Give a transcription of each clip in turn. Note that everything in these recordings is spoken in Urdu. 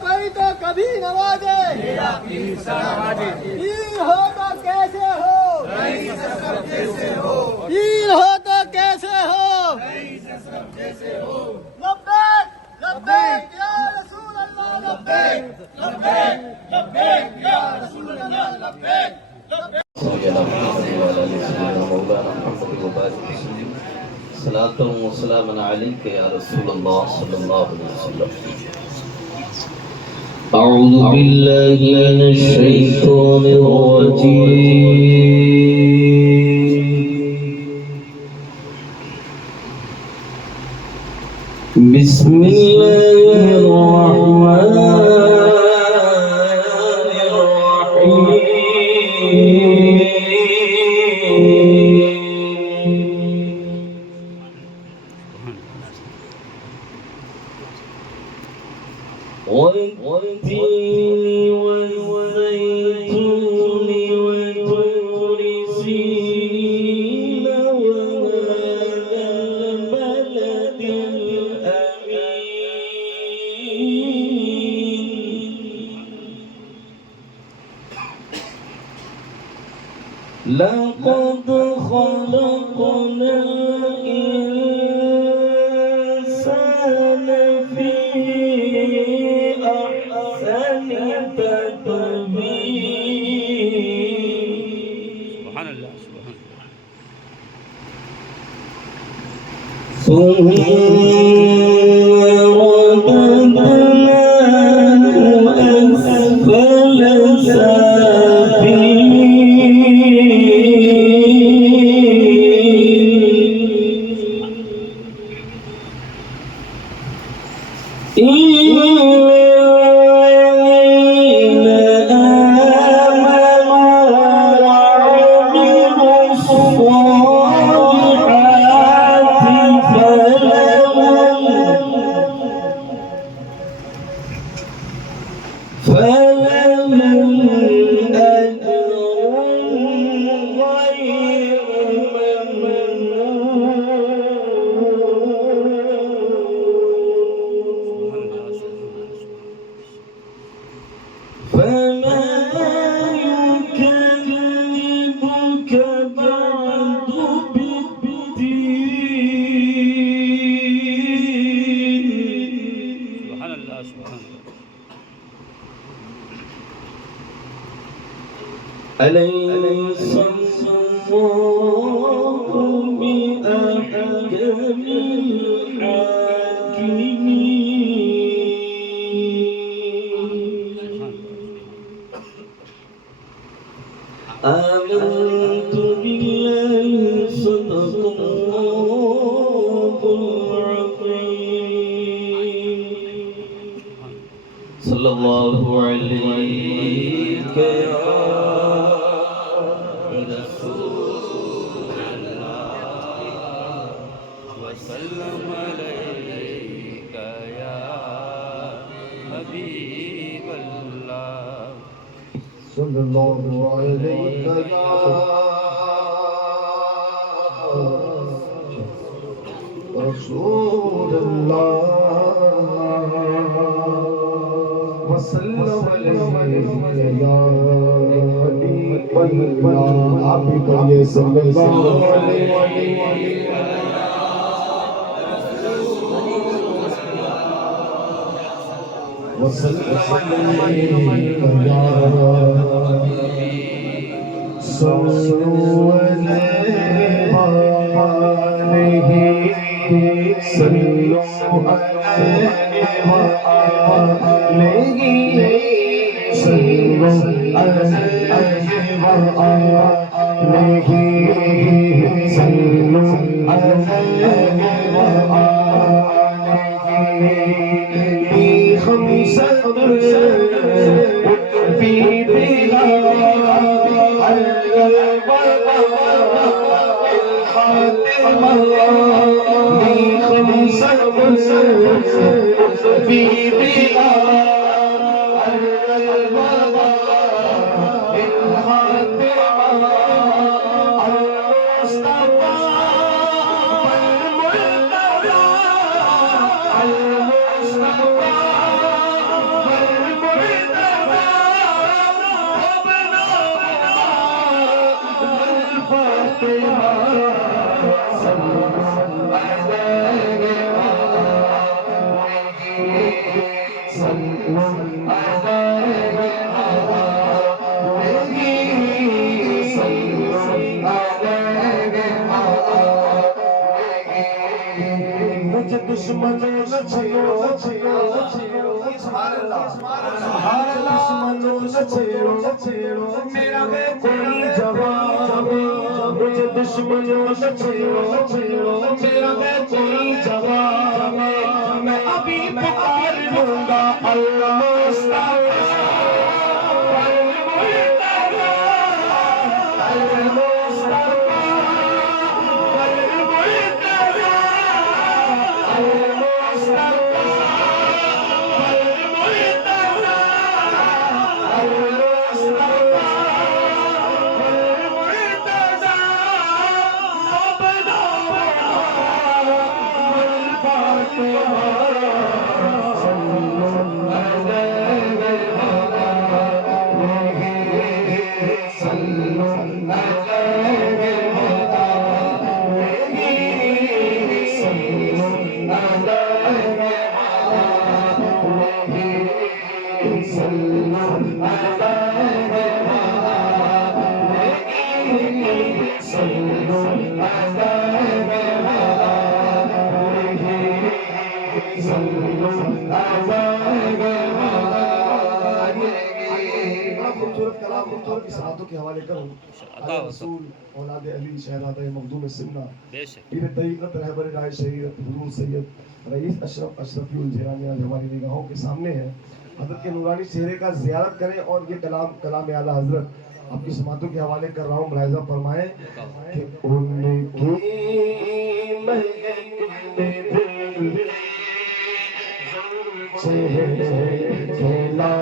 کوئی تو کبھی نوازے پیر ہو تو کیسے ہو پیر ہو تو کیسے ہو لبیک لبیک یا رسول اللہ لبیک لبیک لبیک یا رسول اللہ لبیک صلاة وسلام عليك يا رسول الله صلى الله عليه وسلم. أعوذ بالله من الشيطان الرجيم. بسم الله الرحمن الرحيم. والتين والزيتون وطور سينين وهذا البلد الأمين. لقد خلقنا الإنسان في أحسن تقويم. سبحان الله سبحان الله. ثم رددناه أسفل سافلين. أليس الله بأحكم الحاكمين. آمنت بالله صدق الله العظيم. صلى الله عليك يا وسلم عليك يا حبيب الله. صلى الله عليك يا رسول الله وسلم عليك يا حبيب الله. آپ بھی کہیے صلی اللہ علیہ وسلم عليك يا صلوا عليه صلوا عليه صلوا بلا الوفا الخاتمة المصطفى والمرتضى المصطفى والمرتضى الفاطمة صلوا عليه صلوا عليه مجھے دشمنوں نہ چھیڑو چھیڑو میرا ہے کوئی جواب مجھے دشمنوں نہ چھیڑو میرا ہے کوئی جواب میں ابھی پکار لوں گا المصطفیٰ خوبصورت کی ساتوں کے حوالے کروں رسول اولاد علی شہزادہ مخدوم سمنا پیر طریقت رہبر رائے شریعت حضور سید رئیس اشرفی الجیلانی ہماری نگاہوں کے سامنے ہے حضرت کے نورانی چہرے کا زیارت کریں اور یہ کلام اعلیٰ حضرت آپ کی سماعتوں کے حوالے کر رہا ہوں ملاحظہ فرمائیں کہ ان کی کھیلا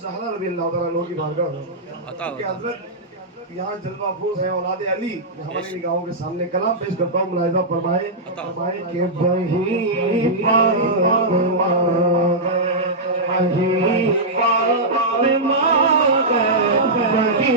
زہرا رضی اللہ تعالیٰ عنہ کی بارگاہ کہ حضرت یہاں جلوہ افروز ہیں اولاد علی، ہماری نگاہوں کے سامنے کلام پیش کرتا ہوں، ملاحظہ فرمائیں کہ وہی فاطمہ وہی فاطمہ وہی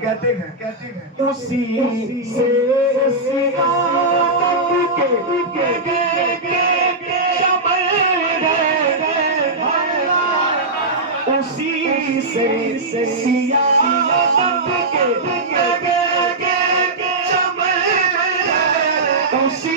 کہتے ہیں اسی سے سیاست کے شمع ہے، اسی سے سیاست کے شمع ہے، اسی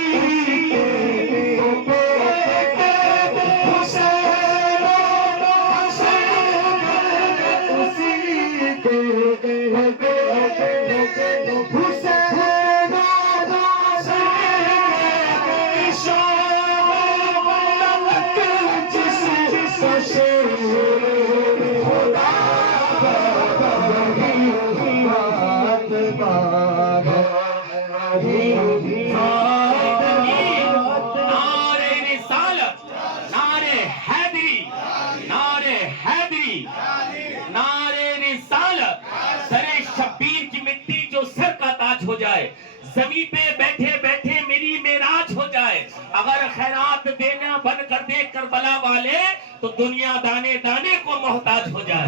زمین پہ بیٹھے بیٹھے میری معراج ہو جائے، اگر خیرات دینا بند کر دے کربلا والے تو دنیا دانے دانے کو محتاج ہو جائے۔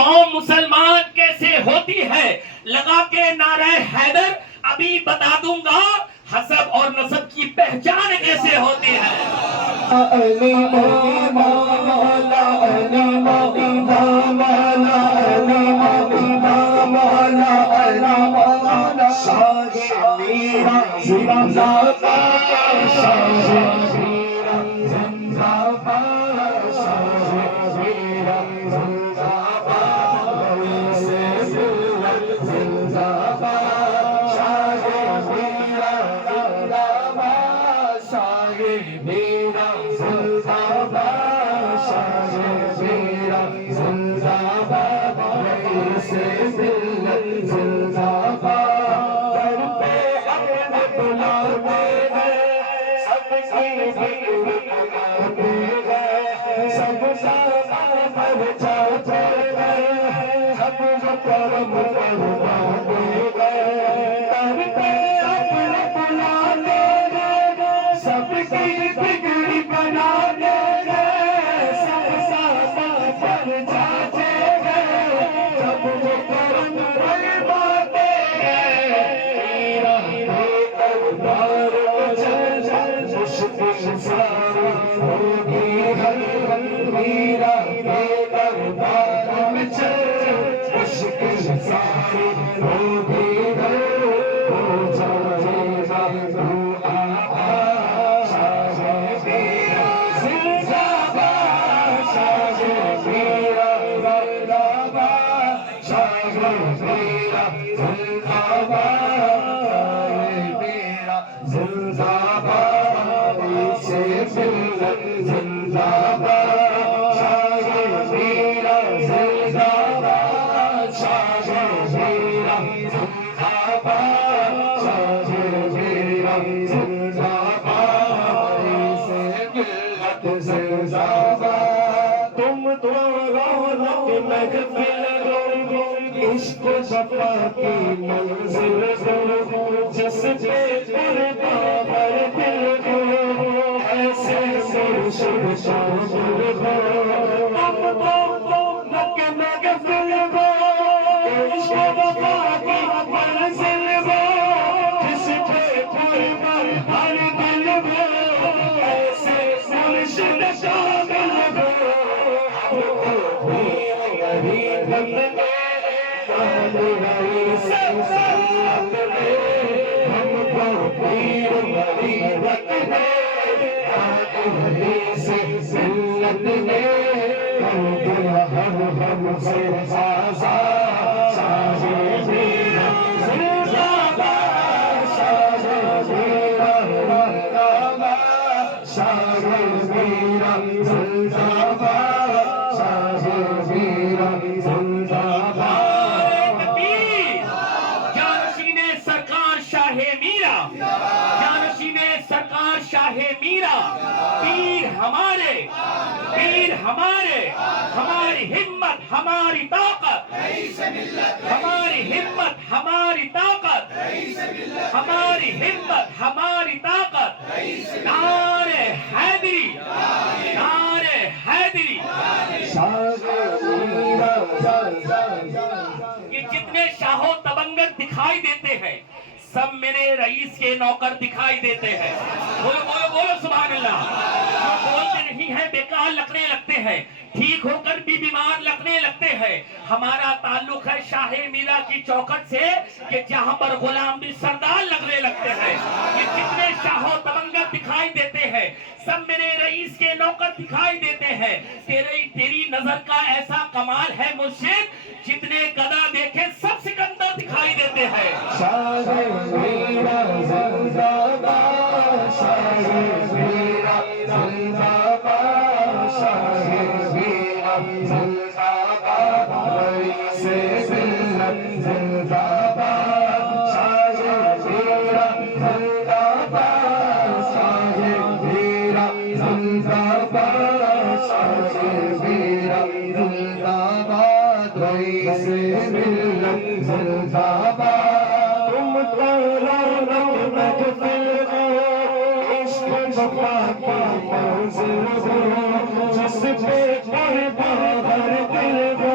قوم مسلمان کیسے ہوتی ہے لگا کے نعرہ حیدر ابھی بتا دوں گا حسب اور نسب کی پہچان کیسے ہوتی ہے علی مولا علی مولا علی مولا علی مولا شاہ میرا زندہ باد شاہ میرا زندہ باد شاہ میرا زندہ باد سے زندہ باد شاہ میرا زندہ باد شاہ میرا زندہ باد شاہ میرا زندہ باد سے زندہ باد در پہ اپنے بلاتے ہیں سب کی فکر بناتے ہیں سب سارا پر جاتے ہیں سب کرم فرماتے ہیں در پہ اپنے بلاتے ہیں سب کی فکر بناتے ہیں سب سارا پر جاتے ہیں سب کرم فرماتے ہیں میرا دربار چل مشکل ساری ہوگی حل میرا دربار میں چل مشکل ساری ہوگی حل ہو جائے گا شاہ میرا زندہ باد شاہ میرا زندہ باد شاہ میرا زندہ باد میرا زندہ باد سے ملت زندہ باد شاہ میرا زندہ باد شاہ میرا زندہ باد شاہ میرا زندہ باد سے ملت زندہ باد تم تو رونق محفل ہو عشق صفا کی منزل ہو جس پہ قربان ہر دل ہو ایسے مرشد شامل ہو تم تو رونق محفل ہو عشق صفا کی منزل ہو جس پہ قربان ہر دل ہو ایسے مرشد شامل ہو ہماری ہمت ہماری طاقت ہماری ہمت ہماری طاقت ہماری ہمت ہماری طاقت نعرہ حیدری نعرہ حیدری یہ جتنے شاہو تبنگر دکھائی دیتے ہیں سب میرے رئیس کے نوکر دکھائی دیتے ہیں بولو بولو بولو سبحان اللہ جو بولتے نہیں ہیں بیکار لگنے لگتے ہیں ٹھیک ہو کر بھی بیمار لگنے لگتے ہیں ہمارا تعلق ہے شاہ میرا کی چوکٹ سے کہ جہاں پر غلام بھی سردار لگنے لگتے ہیں یہ جتنے شاہو تبنگر دکھائی دیتے ہیں سب میرے رئیس کے نوکر دکھائی دیتے ہیں تیری نظر کا ایسا کمال ہے مرشد جتنے گدا دیکھے سب سکندر دکھائی دیتے ہیں شاہ میرا زندہ باد شاہ میرا زندہ باد شاہ میرا زندہ باد سے ملت زندہ باد شاہ میرا زندہ باد شاہ میرا زندہ باد شاہ میرا زندہ باد سے ملت زندہ باد تم تو رونق محفل ہو عشق صفا کی منزل ہو جس پہ قربان ہر دل ہو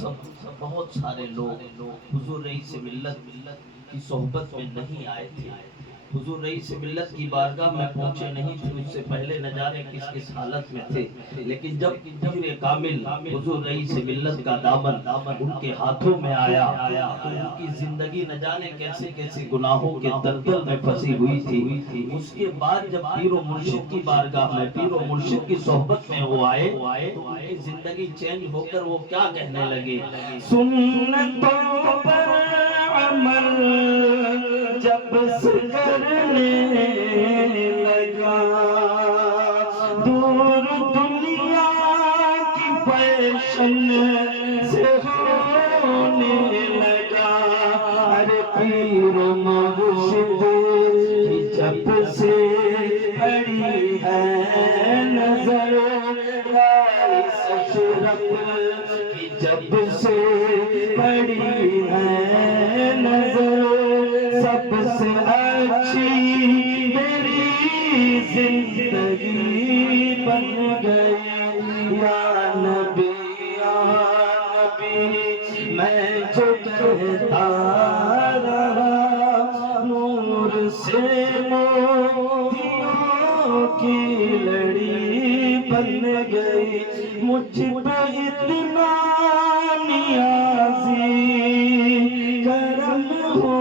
سب بہت سارے لوگ حضور رئیس ملت کی صحبت میں نہیں آئے تھے، حضور رئیس ملت کی بارگاہ میں پہنچے نہیں تھے، اس سے پہلے نہ جانے کس حالت میں تھے، لیکن جب پیر کامل حضور رئیس ملت کا دامن ان کے ہاتھوں میں آیا تو ان کی زندگی نہ جانے کیسے کیسے گناہوں کے دلدل میں پھنسی ہوئی تھی۔ اس کے بعد جب پیر و مرشد کی بارگاہ میں پیر و مرشد کی صحبت میں وہ آئے تو ان کی زندگی چینج ہو کر وہ کیا کہنے لگے، سنتوں پر عمل جب سے کرنے لگا، دور دنیا کی فیشن سے ہونے لگا، ارے پیر و مرشد کی جب سے پڑی ہے نظر، رئیس اشرف کی جب سے پڑی ہے نظر، سب سے اچھی میری زندگی بن گئی، یا نبی میں جو کہتا رہا، نور سے موتیوں کی لڑی بن گئی، مجھ پہ اتنا نیازی کرم ہو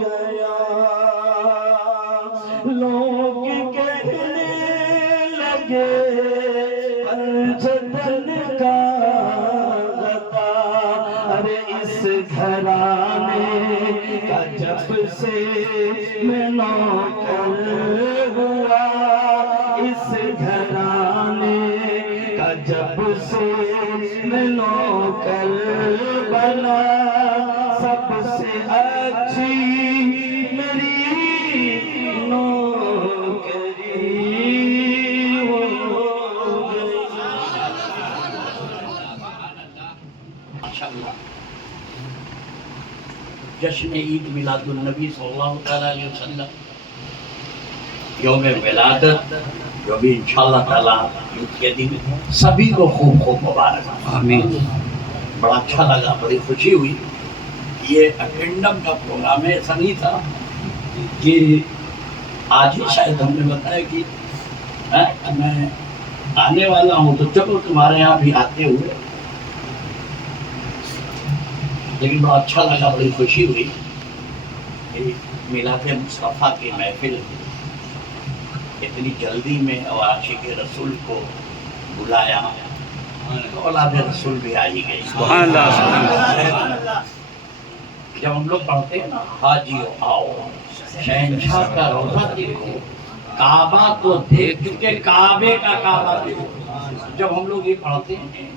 گیا، لوگ کہنے لگے پنجتن کا غطا، ارے اس گھرانے کا جب سے میں نوکر ہوا، اس گھرانے کا جب سے میں نوکر بنا، سب سے اچھی میری نوکری ہو گئی۔ جشن عید میلاد النبی صلی اللہ علیہ وسلم، یوم ولادت جو بھی انشاءاللہ تعالیٰ عید کے دن سبھی کو خوب خوب مبارک، آمین۔ بڑا اچھا لگا، بڑی خوشی ہوئی۔ یہ اٹینڈم کا پروگرام ہے، ایسا نہیں تھا کہ آج ہی شاید ہم نے بتایا کہ میں آنے والا ہوں تو چلو تمہارے یہاں بھی آتے ہوئے، لیکن بڑا اچھا لگا، بڑی خوشی ہوئی کہ میلاد مصطفیٰ کی محفل اتنی جلدی میں اور عاشق رسول کو بلایا، اولاد رسول بھی آئی گئی، سبحان اللہ۔ جب ہم لوگ پڑھتے ہیں نا حاجیو آؤ شہنشاہ کا روزہ دیکھو، کعبہ تو دیکھ چکے، کعبے کا کعبہ دیکھو، جب ہم لوگ یہ پڑھتے ہیں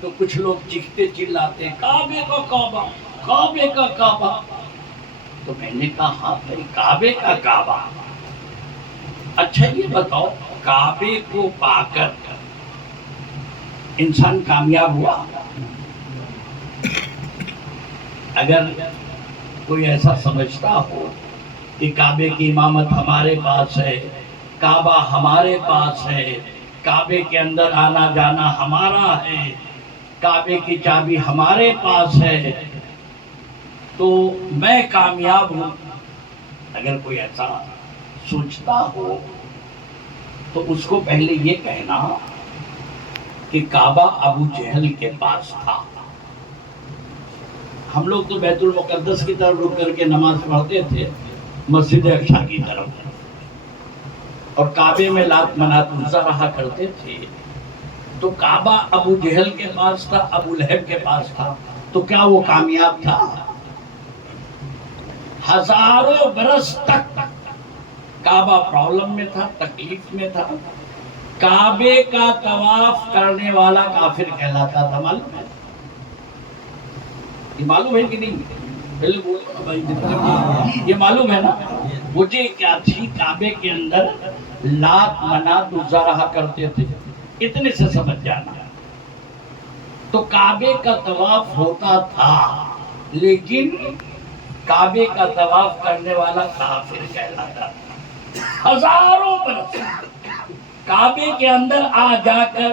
تو کچھ لوگ چیختے چلاتے کعبے کا کعبہ، کعبے کا کعبہ، تو میں نے کہا ہاں بھائی کعبے کا کعبہ، اچھا یہ بتاؤ کعبے کو پا کر انسان کامیاب ہوا؟ اگر کوئی ایسا سمجھتا ہو کہ کعبے کی امامت ہمارے پاس ہے، کعبہ ہمارے پاس ہے، کعبے کے اندر آنا جانا ہمارا ہے، کعبے کی چابی ہمارے پاس ہے، تو میں کامیاب ہوں، اگر کوئی ایسا سوچتا ہو تو اس کو پہلے یہ کہنا کہ کعبہ ابو جہل کے پاس تھا۔ ہم لوگ تو بیت المقدس کی طرف رک کر کے نماز پڑھتے تھے، مسجد اقصی کی طرف، اور کعبے میں لات منات عزا رہا کرتے تھے، تو کعبہ ابو جہل کے پاس تھا، ابو لہب کے پاس تھا، تو کیا وہ کامیاب تھا؟ ہزاروں برس تک کعبہ پرابلم میں تھا، تکلیف میں تھا، کعبے کا طواف کرنے والا کافر کہلاتا تھا، معلوم ہے؟ یہ معلوم ہے کہ نہیں؟ یہ معلوم ہے نا؟ مجھے کیا تھی کعبے کے اندر لات منات عزا رہا کرتے تھے، اتنے سے سمجھ جانا۔ تو کعبے کا طواف ہوتا تھا، لیکن کعبے کا طواف کرنے والا کافر کہلاتا تھا۔ ہزاروں برس کعبے کے اندر آ جا کر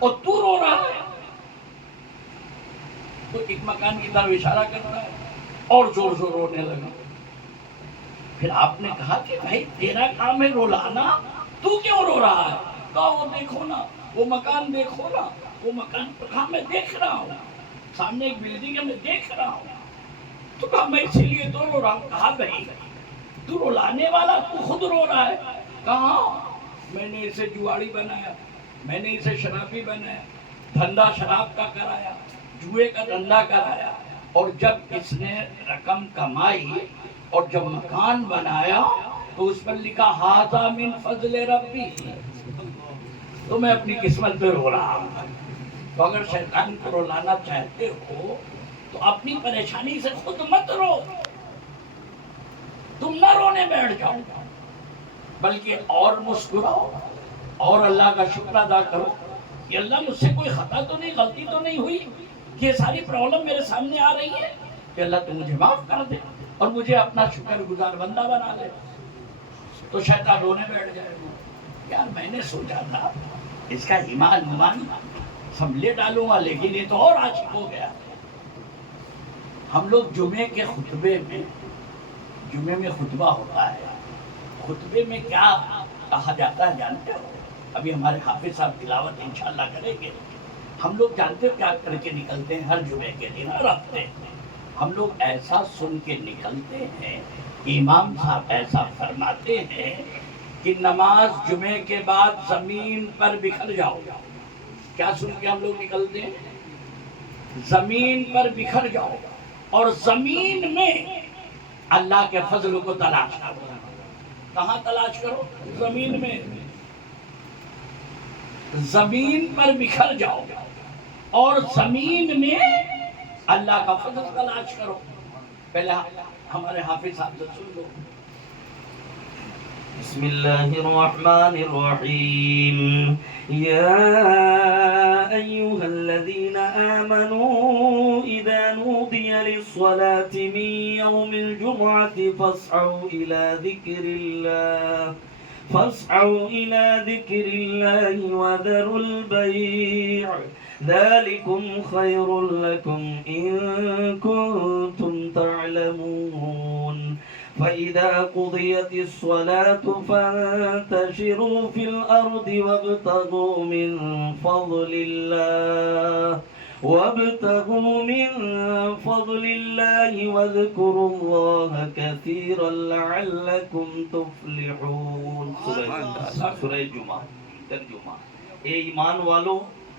اور تو رو رہا ہے. تو ایک مکان کی طرف اشارہ کر رہا ہے اور زور سے رونے لگا. پھر آپ نے کہا کہ بھائی تیرا کام ہے رلانا، تو کیوں رو رہا ہے؟ کہا وہ دیکھو نا، وہ مکان دیکھو نا، وہ مکان. کہا میں دیکھ رہا ہوں، سامنے ایک بلڈنگ ہے میں دیکھ رہا ہوں. تو کہا میں اسی لیے تو رو رہا ہوں. کہا بھائی تو رلانے والا تو خود رو رہا ہے. کہا میں نے اسے جواڑی بنایا، میں نے اسے شرابی بنایا، دھندا شراب کا کرایا، جوئے کا دھندا کرایا، اور جب اس نے رقم کمائی اور جب مکان بنایا تو اس پر لکھا ھذا من فضل ربی. تو میں اپنی قسمت پہ رو رہا ہوں. تو اگر شیطان کو رلانا چاہتے ہو تو اپنی پریشانی سے خود مت رو، تم نہ رونے بیٹھ جاؤ، بلکہ اور مسکراؤ اور اللہ کا شکر ادا کرو کہ اللہ مجھ سے کوئی خطا تو نہیں، غلطی تو نہیں ہوئی، یہ ساری پرابلم میرے سامنے آ رہی ہے، کہ اللہ تو مجھے معاف کر دے اور مجھے اپنا شکر گزار بندہ بنا لے. تو شیطان رونے بیٹھ جائے گا. یار میں نے سوچا تھا اس کا ایمان سب لے ڈالوں گا، لیکن یہ تو اور عاشق ہو گیا. ہم لوگ جمعے کے خطبے میں، جمعے میں خطبہ ہوتا ہے، خطبے میں کیا کہا جاتا ہے جانتے ہو؟ ابھی ہمارے حافظ صاحب تلاوت انشاءاللہ کریں گے. ہم لوگ جانتے ہو کیا کر کے نکلتے ہیں ہر جمعے کے دن، ہر ہفتے ہم لوگ ایسا سن کے نکلتے ہیں، امام صاحب ایسا فرماتے ہیں کہ نماز جمعے کے بعد زمین پر بکھر جاؤ. کیا سن کے ہم لوگ نکلتے ہیں؟ زمین پر بکھر جاؤ اور زمین میں اللہ کے فضل کو تلاش کرو. کہاں تلاش کرو؟ زمین میں. زمین پر بکھر جاؤ اور زمین میں اللہ کا فضل تلاش کرو. پہلے ہمارے حافظ صاحب سے سن لو. بسم الله الرحمن الرحيم. يا أيها الذين آمنوا إذا نودي للصلاة من يوم الجمعة فاسعوا إلى ذكر الله وذروا البيع ذلكم خير لكم إن كنتم تعلمون. فإذا قضيت الصلاة فانتشروا في الأرض وابتغوا من فضل الله واذكروا الله كثيرا لعلكم تفلحون. سورہ جمعہ ترجمہ. اے ایمان والو،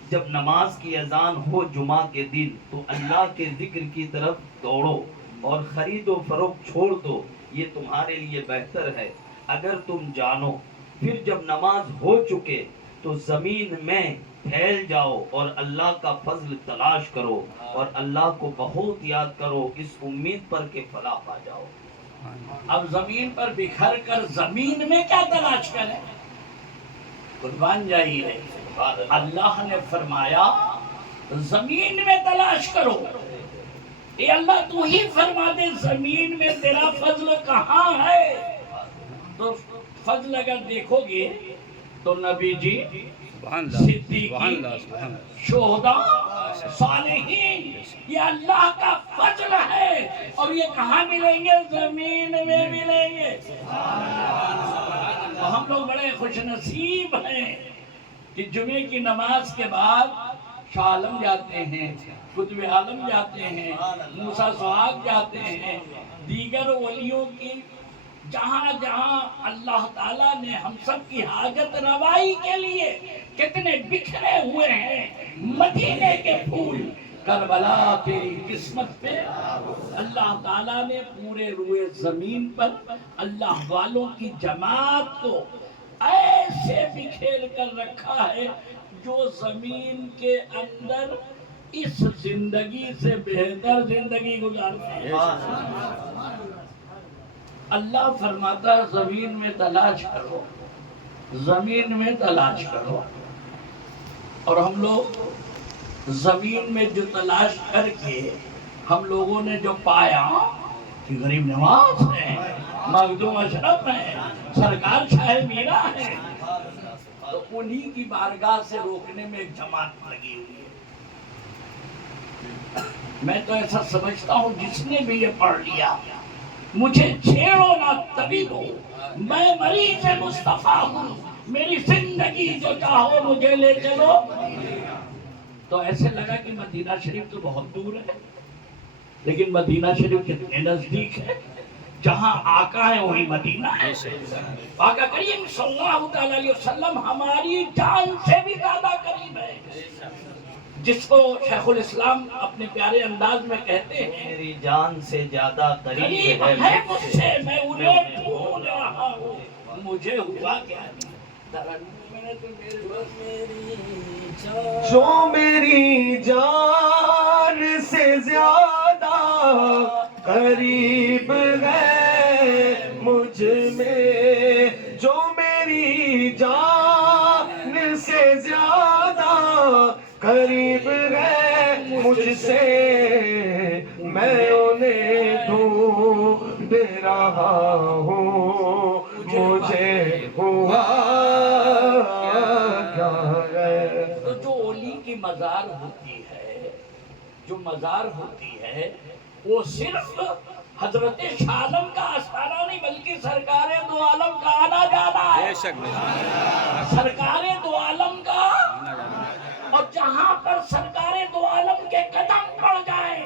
جب نماز کی اذان ہو جمعہ کے دن تو اللہ کے ذکر کی طرف دوڑو اور خرید و فروخت چھوڑ دو، یہ تمہارے لیے بہتر ہے اگر تم جانو. پھر جب نماز ہو چکے تو زمین میں پھیل جاؤ اور اللہ کا فضل تلاش کرو اور اللہ کو بہت یاد کرو، اس امید پر کہ فلاح پا جاؤ. اب زمین پر بکھر کر زمین میں کیا تلاش کریں؟ قربان جائیے. اللہ نے فرمایا زمین میں تلاش کرو. اے اللہ تو ہی فرما دے زمین میں تیرا فضل کہاں ہے. تو فضل اگر دیکھو گے تو نبی جی، صدیقین، شہداء، صالحین، یہ اللہ کا فضل ہے. اور یہ کہاں ملیں گے؟ زمین میں ملیں گے. تو ہم لوگ بڑے خوش نصیب ہیں کہ جمعے کی نماز کے بعد شاہ عالم جاتے ہیں، قطب عالم جاتے ہیں، موسیٰ سہاگ جاتے ہیں، دیگر ولیوں کی جہاں جہاں اللہ تعالیٰ نے ہم سب کی حاجت روائی کے لیے کتنے بکھرے ہوئے ہیں. مدینے کے پھول کربلا تیری قسمت پہ اللہ تعالیٰ نے پورے روئے زمین پر اللہ والوں کی جماعت کو ایسے بکھیر کر رکھا ہے جو زمین کے اندر اس زندگی سے بہتر زندگی گزارتے ہیں. اللہ فرماتا ہے زمین میں تلاش کرو، زمین میں تلاش کرو. اور ہم لوگ زمین میں جو تلاش کر کے ہم لوگوں نے جو پایا کہ غریب نواز ہے، مخدوم اشرف ہے، سرکار شاہ میرا ہے. تو انہی کی بارگاہ سے روکنے میں ایک جماعت لگی ہوئی ہے۔ میں تو ایسا سمجھتا ہوں جس نے بھی یہ پڑھ لیا، مجھے چھیڑو نہ طبیب ہو، میں مریض مصطفیٰ ہوں، میری زندگی جو چاہو مجھے لے چلو، تو ایسے لگا کہ مدینہ شریف تو بہت دور ہے، لیکن مدینہ شریف کتنے نزدیک ہے، جہاں آقا ہے وہی مدینہ ہے۔ آقا کریم صلی اللہ علیہ وسلم ہماری جان سے بھی زیادہ قریب ہے، جس کو شیخ الاسلام اپنے پیارے انداز میں کہتے ہیں میری جان سے زیادہ قریب قریب ہے مجھ سے، میں انہیں ڈھونڈ رہا ہوں، مجھے ہوا کیا جو میری جان سے زیادہ قریب ہے مجھ میں، جو میری جان سے زیادہ قریب ہے مجھ سے، میں انہیں ڈھونڈ رہا ہوں، مجھے ہوا کیا ہے۔ تو جو اولی کی مزار ہوتی ہے، جو مزار ہوتی ہے، وہ صرف حضرت شاہ عالم کا آستانہ نہیں بلکہ سرکار دو عالم کا آنا جانا ہے، سرکار دو عالم کا، اور جہاں پر سرکار دو عالم کے قدم پڑ جائیں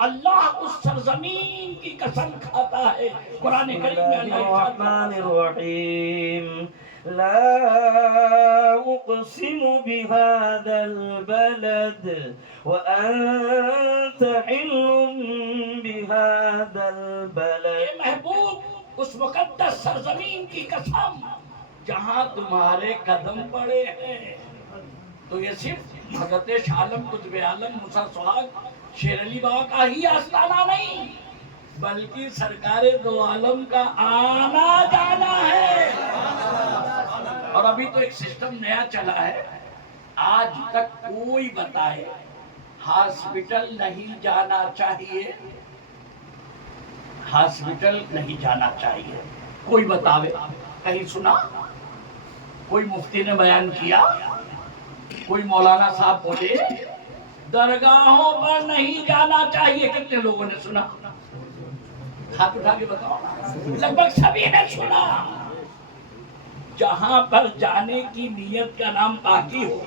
اللہ اس سرزمین کی قسم کھاتا ہے۔ قرآن کریم میں اللہ الرحمن الرحیم لا اقسم بهذا البلد وانت حل بهذا البلد، اے محبوب اس مقدس سرزمین کی قسم جہاں تمہارے قدم پڑے ہیں۔ تو یہ صرف حضرت شاہ عالم قطب عالم موسیٰ سہاگ شیر علی بابا کا ہی آستانہ نہیں بلکہ سرکار دو عالم کا آنا جانا ہے۔ اور ابھی تو ایک سسٹم نیا چلا ہے، آج تک کوئی بتائے ہاسپٹل نہیں جانا چاہیے، ہاسپٹل نہیں جانا چاہیے، کوئی بتاوے، کہیں سنا؟ کوئی مفتی نے بیان کیا؟ کوئی مولانا صاحب بولے درگاہوں پر نہیں جانا چاہیے؟ کتنے لوگوں نے سنا؟ ہاتھ اٹھا کے بتاؤ، لگ بھگ سبھی نے سنا۔ جہاں پر جانے کی نیت کا نام پاکی ہو،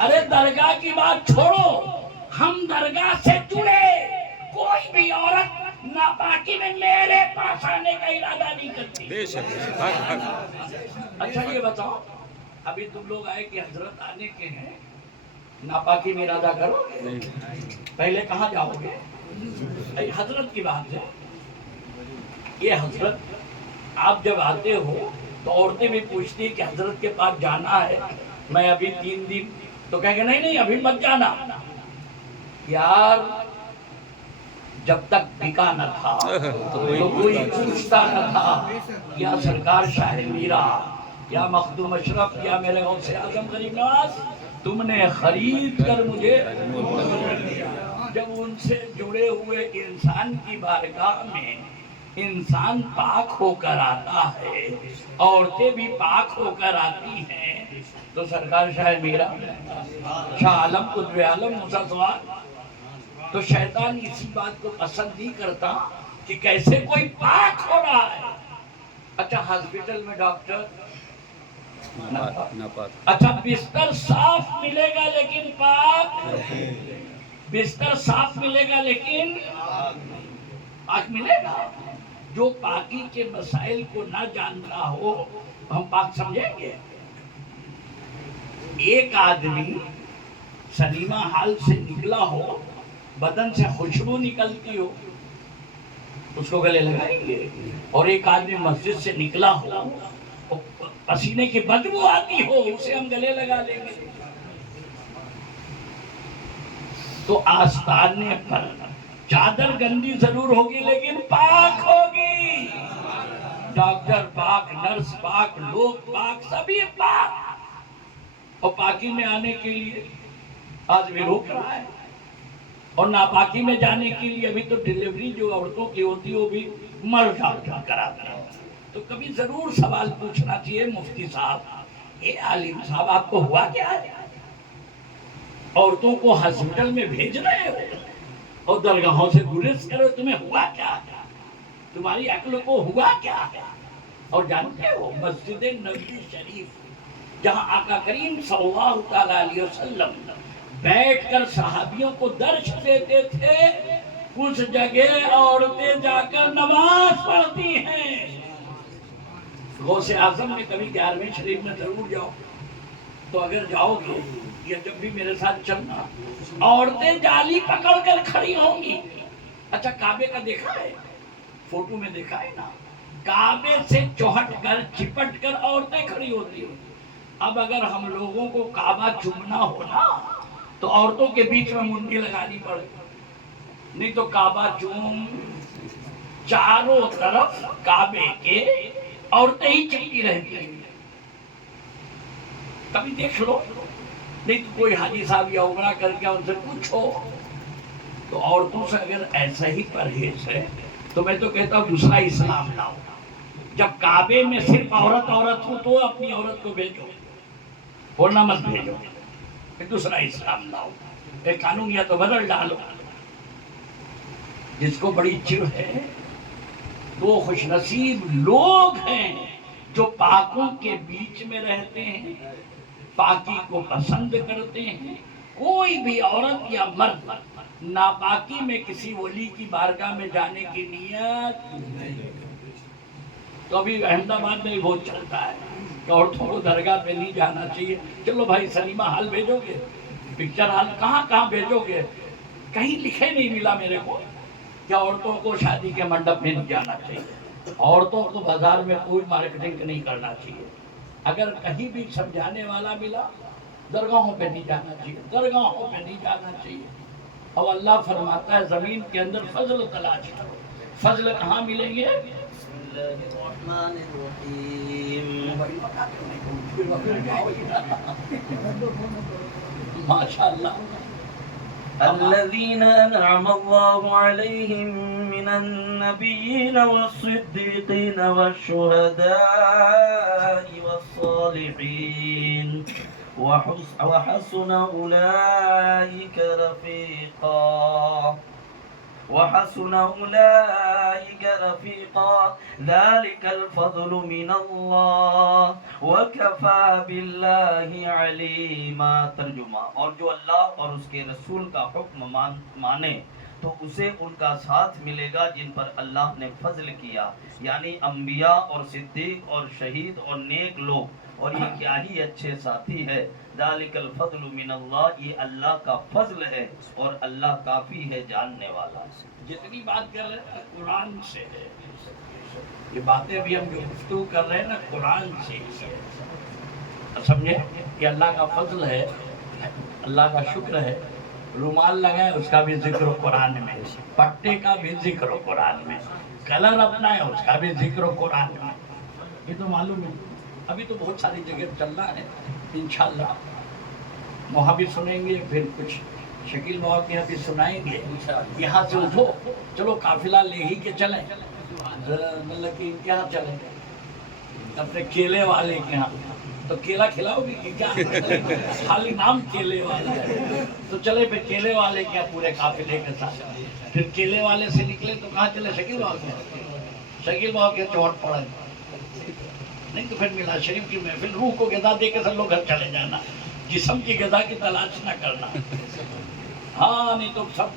ارے درگاہ کی بات چھوڑو، ہم درگاہ سے جڑے، کوئی بھی عورت ناپاکی میں میرے پاس آنے کا ارادہ نہیں کرتی۔ اچھا یہ بتاؤ، ابھی تم لوگ آئے کہ حضرت آنے کے ہیں، ناپاکی میں ارادہ کرو گے؟ پہلے کہاں جاؤ گے؟ حضرت کی بات ہے، یہ حضرت آپ جب آتے ہو تو عورتیں بھی پوچھتی کہ حضرت کے پاس جانا ہے، میں ابھی 3 دن، تو کہیں گے نہیں نہیں ابھی مت جانا۔ یار جب تک بکا نہ تھا تو کوئی پوچھتا نہ تھا یا سرکار شاہ میرا یا مخدوم اشرف یا میرے غوث اعظم غریب نواز تم نے خرید کر مجھے دیا۔ جب ان سے جڑے ہوئے انسان کی بارگاہ میں انسان پاک ہو کر آتا ہے، عورتیں بھی پاک ہو کر آتی ہیں، تو سرکار شاہ میرا شاہ عالم قطب عالم موسیٰ سہاگ، تو شیطان اسی بات کو پسند نہیں کرتا کہ کیسے کوئی پاک ہو رہا ہے۔ اچھا ہاسپٹل میں ڈاکٹر اچھا بستر صاف ملے گا لیکن پاک، بستر صاف ملے گا لیکن پاک ملے گا؟ جو پاکی کے مسائل کو نہ جانتا ہو ہم پاک سمجھیں گے؟ ایک آدمی سلیمہ حال سے نکلا ہو، بدن سے خوشبو نکلتی ہو، اس کو گلے لگائیں گے؟ اور ایک آدمی مسجد سے نکلا ہو، پسینے کی بدبو آتی ہو، اسے ہم گلے لگا لیں گے؟ تو آستانے پر چادر گندی ضرور ہوگی لیکن پاک ہوگی، ڈاکٹر پاک، نرس پاک، لوگ پاک، سبھی پاک۔ اور پاکی میں آنے کے لیے آدمی روک رہا ہے، اور ناپاکی میں جانے کے لیے ابھی تو ڈیلیوری جو عورتوں کی ہوتی ہے وہ بھی مرد ڈاکٹر کراتے ہیں۔ تو کبھی ضرور سوال پوچھنا چاہیے مفتی صاحب، یہ عالم صاحب آپ کو ہوا کیا ہے؟ عورتوں کو ہاسپٹل میں بھیج رہے ہو اور درگاہوں سے گریز کرو، تمہیں ہوا کیا؟ تمہاری عقل کو ہوا کیا؟ اور جانتے ہو مسجد نبوی شریف جہاں آقا کریم صلی اللہ تعالی علیہ وسلم بیٹھ کر صحابیوں کو درس دیتے تھے، اس جگہ عورتیں جا کر نماز پڑھتی ہیں۔ غوث اعظم میں کبھی 11ویں شریف میں ضرور جاؤ، تو اگر جاؤ گے یا جب بھی میرے ساتھ چلنا، عورتیں جالی پکڑ کر کھڑی ہوں گی۔ اچھا کعبے کا دیکھا ہے؟ فوٹو میں دیکھا ہے نا، کعبے سے چوہٹ کر چپٹ کر عورتیں کھڑی ہوتی ہیں۔ اب اگر ہم لوگوں کو کعبہ چومنا ہو نا تو عورتوں کے بیچ میں منڈی لگانی پڑے، نہیں تو کعبہ چوم چاروں طرف کعبے کے عورتیں ہی چپتی رہتی ہیں۔ کبھی دیکھ لو، نہیں تو کوئی حاجی صاحب یا عمرہ کر کے ان سے پوچھو، تو عورتوں سے اگر ایسا ہی پرہیز ہے تو میں تو کہتا ہوں دوسرا اسلام لاؤ۔ جب کعبے میں صرف عورت ہو تو اپنی عورت کو بھیجو، ورنہ مت بھیجو، پھر دوسرا اسلام لاؤ، ایک قانون یا تو بدل ڈالو۔ جس کو بڑی چڑ ہے وہ خوش نصیب لوگ ہیں جو پاکوں کے بیچ میں رہتے ہیں، پاکی کو پسند کرتے ہیں۔ کوئی بھی عورت یا مرد ناپاکی میں کسی ولی کی بارگاہ میں جانے کی نیت، تو ابھی احمد آباد میں بہت چلتا ہے کہ عورتوں کو درگاہ پہ نہیں جانا چاہیے۔ چلو بھائی سنیما ہال بھیجو گے، پکچر ہال کہاں بھیجو گے؟ کہیں لکھے نہیں ملا میرے کو کہ عورتوں کو شادی کے منڈپ میں نہیں جانا چاہیے، عورتوں کو بازار میں کوئی مارکیٹنگ نہیں کرنا چاہیے۔ اگر کہیں بھی سمجھانے والا ملا، درگاہوں پہ نہیں جانا چاہیے، درگاہوں پہ نہیں جانا چاہیے۔ اور اللہ فرماتا ہے زمین کے اندر فضل تلاش کرو۔ فضل کہاں ملیں گے؟ بسم اللہ الرحمن الرحیم۔ ماشاء اللہ۔ الذين أنعم الله عليهم من النبيين والصديقين والشهداء والصالحين وحسن أولئك رفيقا وحسن أولئك رفيقا ذلك الفضل من الله وكفى بالله عليما۔ ترجمہ، اور جو اللہ اور اس کے رسول کا حکم مانے تو اسے ان کا ساتھ ملے گا جن پر اللہ نے فضل کیا، یعنی انبیاء اور صدیق اور شہید اور نیک لوگ، اور یہ کیا ہی اچھے ساتھی ہے۔ ذالک الفضل من اللہ، یہ اللہ کا فضل ہے اور اللہ کافی ہے جاننے والا۔ جتنی بات کر رہے ہیں قرآن سے ہے، یہ باتیں بھی ہم جو گفتگو کر رہے ہیں نا قرآن سے سمجھے کہ اللہ کا فضل ہے، اللہ کا شکر ہے۔ رومال لگائے اس کا بھی ذکر قرآن میں، پٹے کا بھی ذکر قرآن میں، کلر اپنا ہے اس کا بھی ذکر قرآن میں۔ یہ تو معلوم ہے، ابھی تو بہت ساری جگہ چلنا ہے انشاءاللہ، وہاں بھی سنیں گے، پھر کچھ شکیل بابا کے یہاں بھی سنائیں گے۔ یہاں سے اٹھو، چلو قافلہ لے ہی کے چلیں، مطلب کہ یہاں چلیں اپنے کیلے والے کے یہاں، تو کیلا کھلاؤ گے کہ کیا؟ خالی نام کیلے والا ہے، تو چلے پھر کیلے والے کے یہاں پورے قافلے کے ساتھ۔ پھر کیلے والے سے نکلے تو کہاں چلے؟ شکیل بابا کے، شکیل بابا کے چوٹ پڑے، نہیں تو پھر میلاد شریف کی محفل، روح کو غذا دے کے سب لوگ گھر چلے جانا، جسم کی غذا کی تلاش نہ کرنا۔ ہاں نہیں تو سب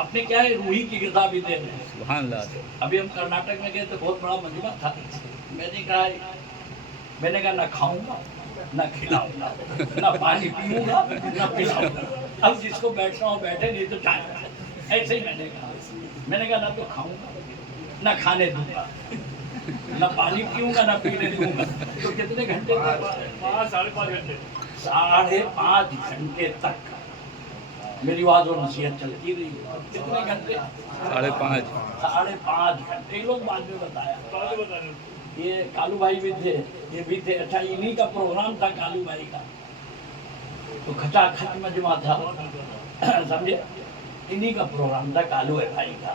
اپنے کیا ہے روحی کی غذا بھی دے رہے ہیں۔ سبحان اللہ۔ ابھی ہم کرناٹک میں گئے تو بہت بڑا مجمع تھا، میں نے کہا نہ کھاؤں گا نہ کھلاؤں گا، نہ پانی پیوں گا نہ پلاؤں گا، اب جس کو بیٹھنا ہو بیٹھے، نہیں تو چاہے ایسے ہی میں نے کہا نہ تو کھاؤں گا نہ کھانے دوں گا، نہ پانی پیوں گا نہ پینے دوں گا۔ تو کتنے گھنٹے؟ 5.5 گھنٹے، 5.5 گھنٹے تک میری آواز اور نصیحت چلتی رہی۔ کتنے گھنٹے؟ 5.5 گھنٹے۔ لوگ بعد میں بتایا، یہ کالو بھائی بھی تھے، یہ بھی تھے، اچھا انہی کا پروگرام تھا کالو بھائی کا، تو کھچا کھچ مجمع تھا، سمجھے، انہی کا پروگرام تھا کالو بھائی کا۔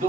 2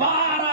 12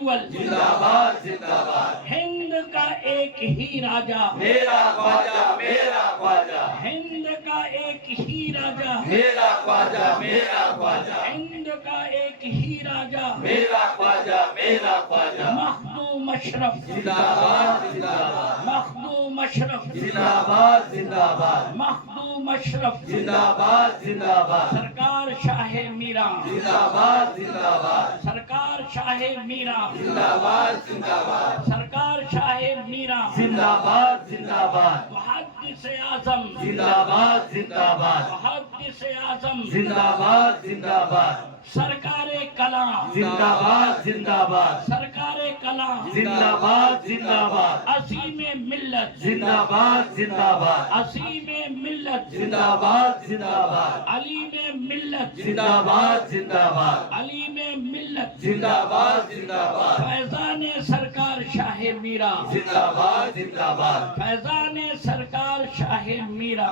اول زندہ باد زندہ باد ہند کا ایک ہی راجا میرا خواجہ میرا خواجہ ہند کا ایک ہی راجا میرا خواجہ میرا خواجہ ہند کا ایک ہی راجا میرا خواجہ میرا خواجہ مخدوم اشرف زندہ باد زندہ باد مخدوم اشرف زندہ باد زندہ باد مخدوم اشرف زندہ باد زندہ باد سرکار شاہ میرا زندہ باد زندہ باد سرکار شاہ میرا زندہ باد زندہ باد سرکار شاہ میرا زندہ باد زندہ باد محدث اعظم زندہ باد زندہ باد محدث اعظم زندہ باد زندہ باد سرکار کلام زندہ باد زندہ باد سرکار کلام زندہ باد زندہ باد عظیم ملت زندہ باد زندہ باد عظیم ملت زندہ باد زندہ باد علیم ملت زندہ باد زندہ باد علیم ملت زندہ باد زندہ باد فیضان سرکار شاہ میرا زندہ باد زندہ باد فیضان سرکار شاہ میرا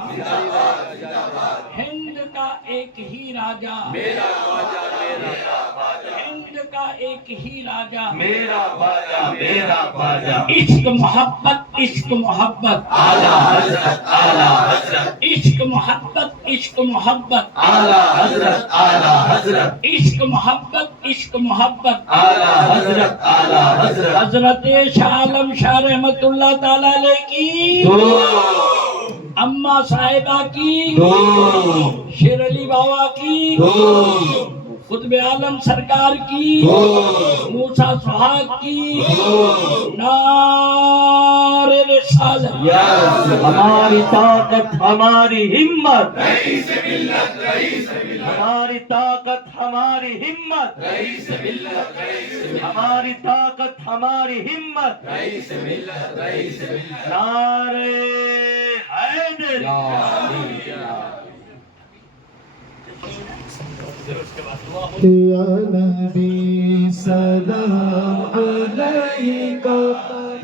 ہند کا ایک ہی راجا میرا خواجہ میرا خواجہ ہند کا ایک ہی راجا میرا خواجہ میرا خواجہ عشق محبت عشق محبت اعلیٰ حضرت اعلیٰ حضرت عشق محبت عشق محبت اعلیٰ حضرت اعلیٰ حضرت عشق محبت عشق محبت اعلیٰ حضرت اعلیٰ حضرت حضرت شاہ عالم شاہ رحمت اللہ تعالی علیہ کی اما صاحبہ کی شیر علی بابا کی قطب عالم سرکار کی موسیٰ سہاگ کی نعرہ رسالت ہماری طاقت ہماری ہمت ہماری طاقت ہماری ہمت ہماری طاقت ہماری ہمت نعرہ حیدر یا نبی سلام علیکہ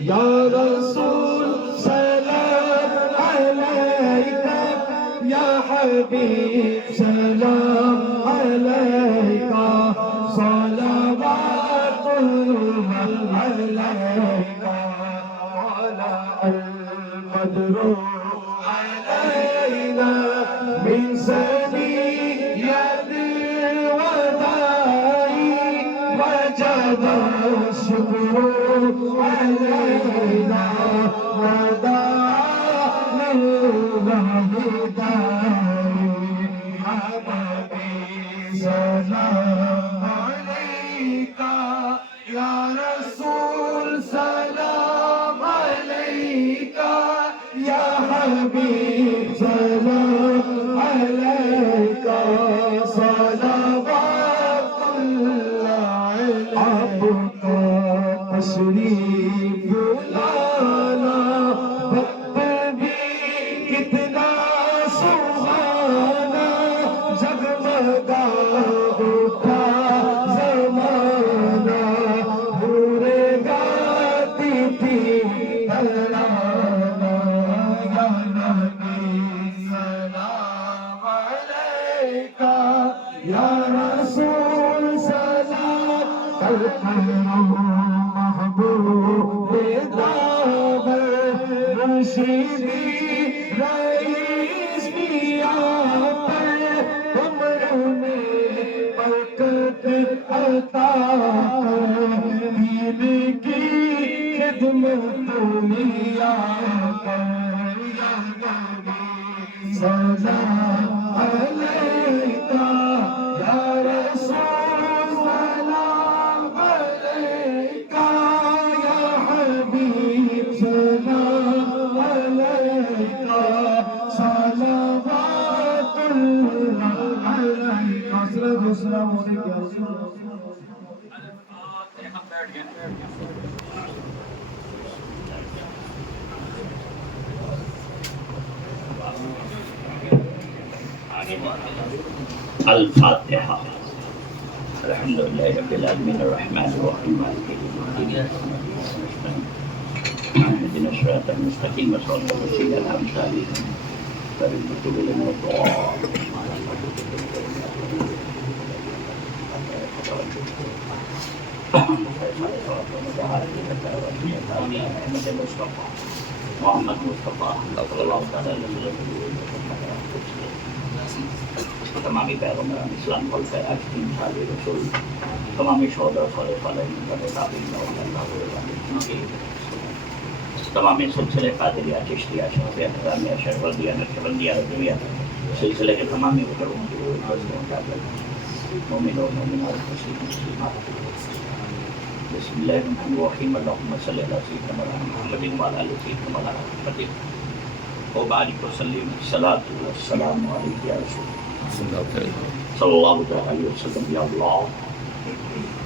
یا رسول سلام علیکہ یا حبیب سلام علیکہ صلوات اللہ علیکہ وعلی القدر علینا من سنیت الوداع وجب الشکر علینا وداع لله داعی حبیبی سلام علیکہ یا رسول سلام علیکہ یا حبیب سلام علیکہ صلوات اللہ علیکہ آپ کا تشریف لانا وقت بھی کتنا سہانا جگمگا اٹھا زمانہ پورے گاتی تھی ترانہ یا نبی سلام علیکہ یا رسول سلام محبوب داور مرشدی رئیس میاں پر عمر میں برکت عطا کر دین کی خدمت دنیا کر یا نبی سلام علیکہ یا رسول سلام علیکہ یا حبیب سلام علیکہ صلوات اللہ علیکہ حضرت السلام علیکم الفاتحة. الحمد لله رب العالمين الرحمن الرحيم مالك يوم الدين اهدنا الصراط المستقيم صراط الذين أنعمت عليهم غير المغضوب عليهم ولا الضالين. محمد مصطفیٰ صلی اللہ علیہ وسلم تمامی پیغمبران اسلام خلفۂ راشدین اصحاب رسول تمامی شہداء تمامی سلسلے قادریہ چشتیہ شافعیہ نظامیہ شہروردیہ نقشبندیہ رضویہ سلسلے کے تمامی مومن و مومنات مسلم مسلمات بسم اللہ الرحمن الرحیم اللہم صلی اللہ سیدنا محمد وعلی آل سیدنا محمد وبارک وسلم الصلاۃ والسلام علیک یا رسول صلی اللہ علیہ وسلم. یا اللہ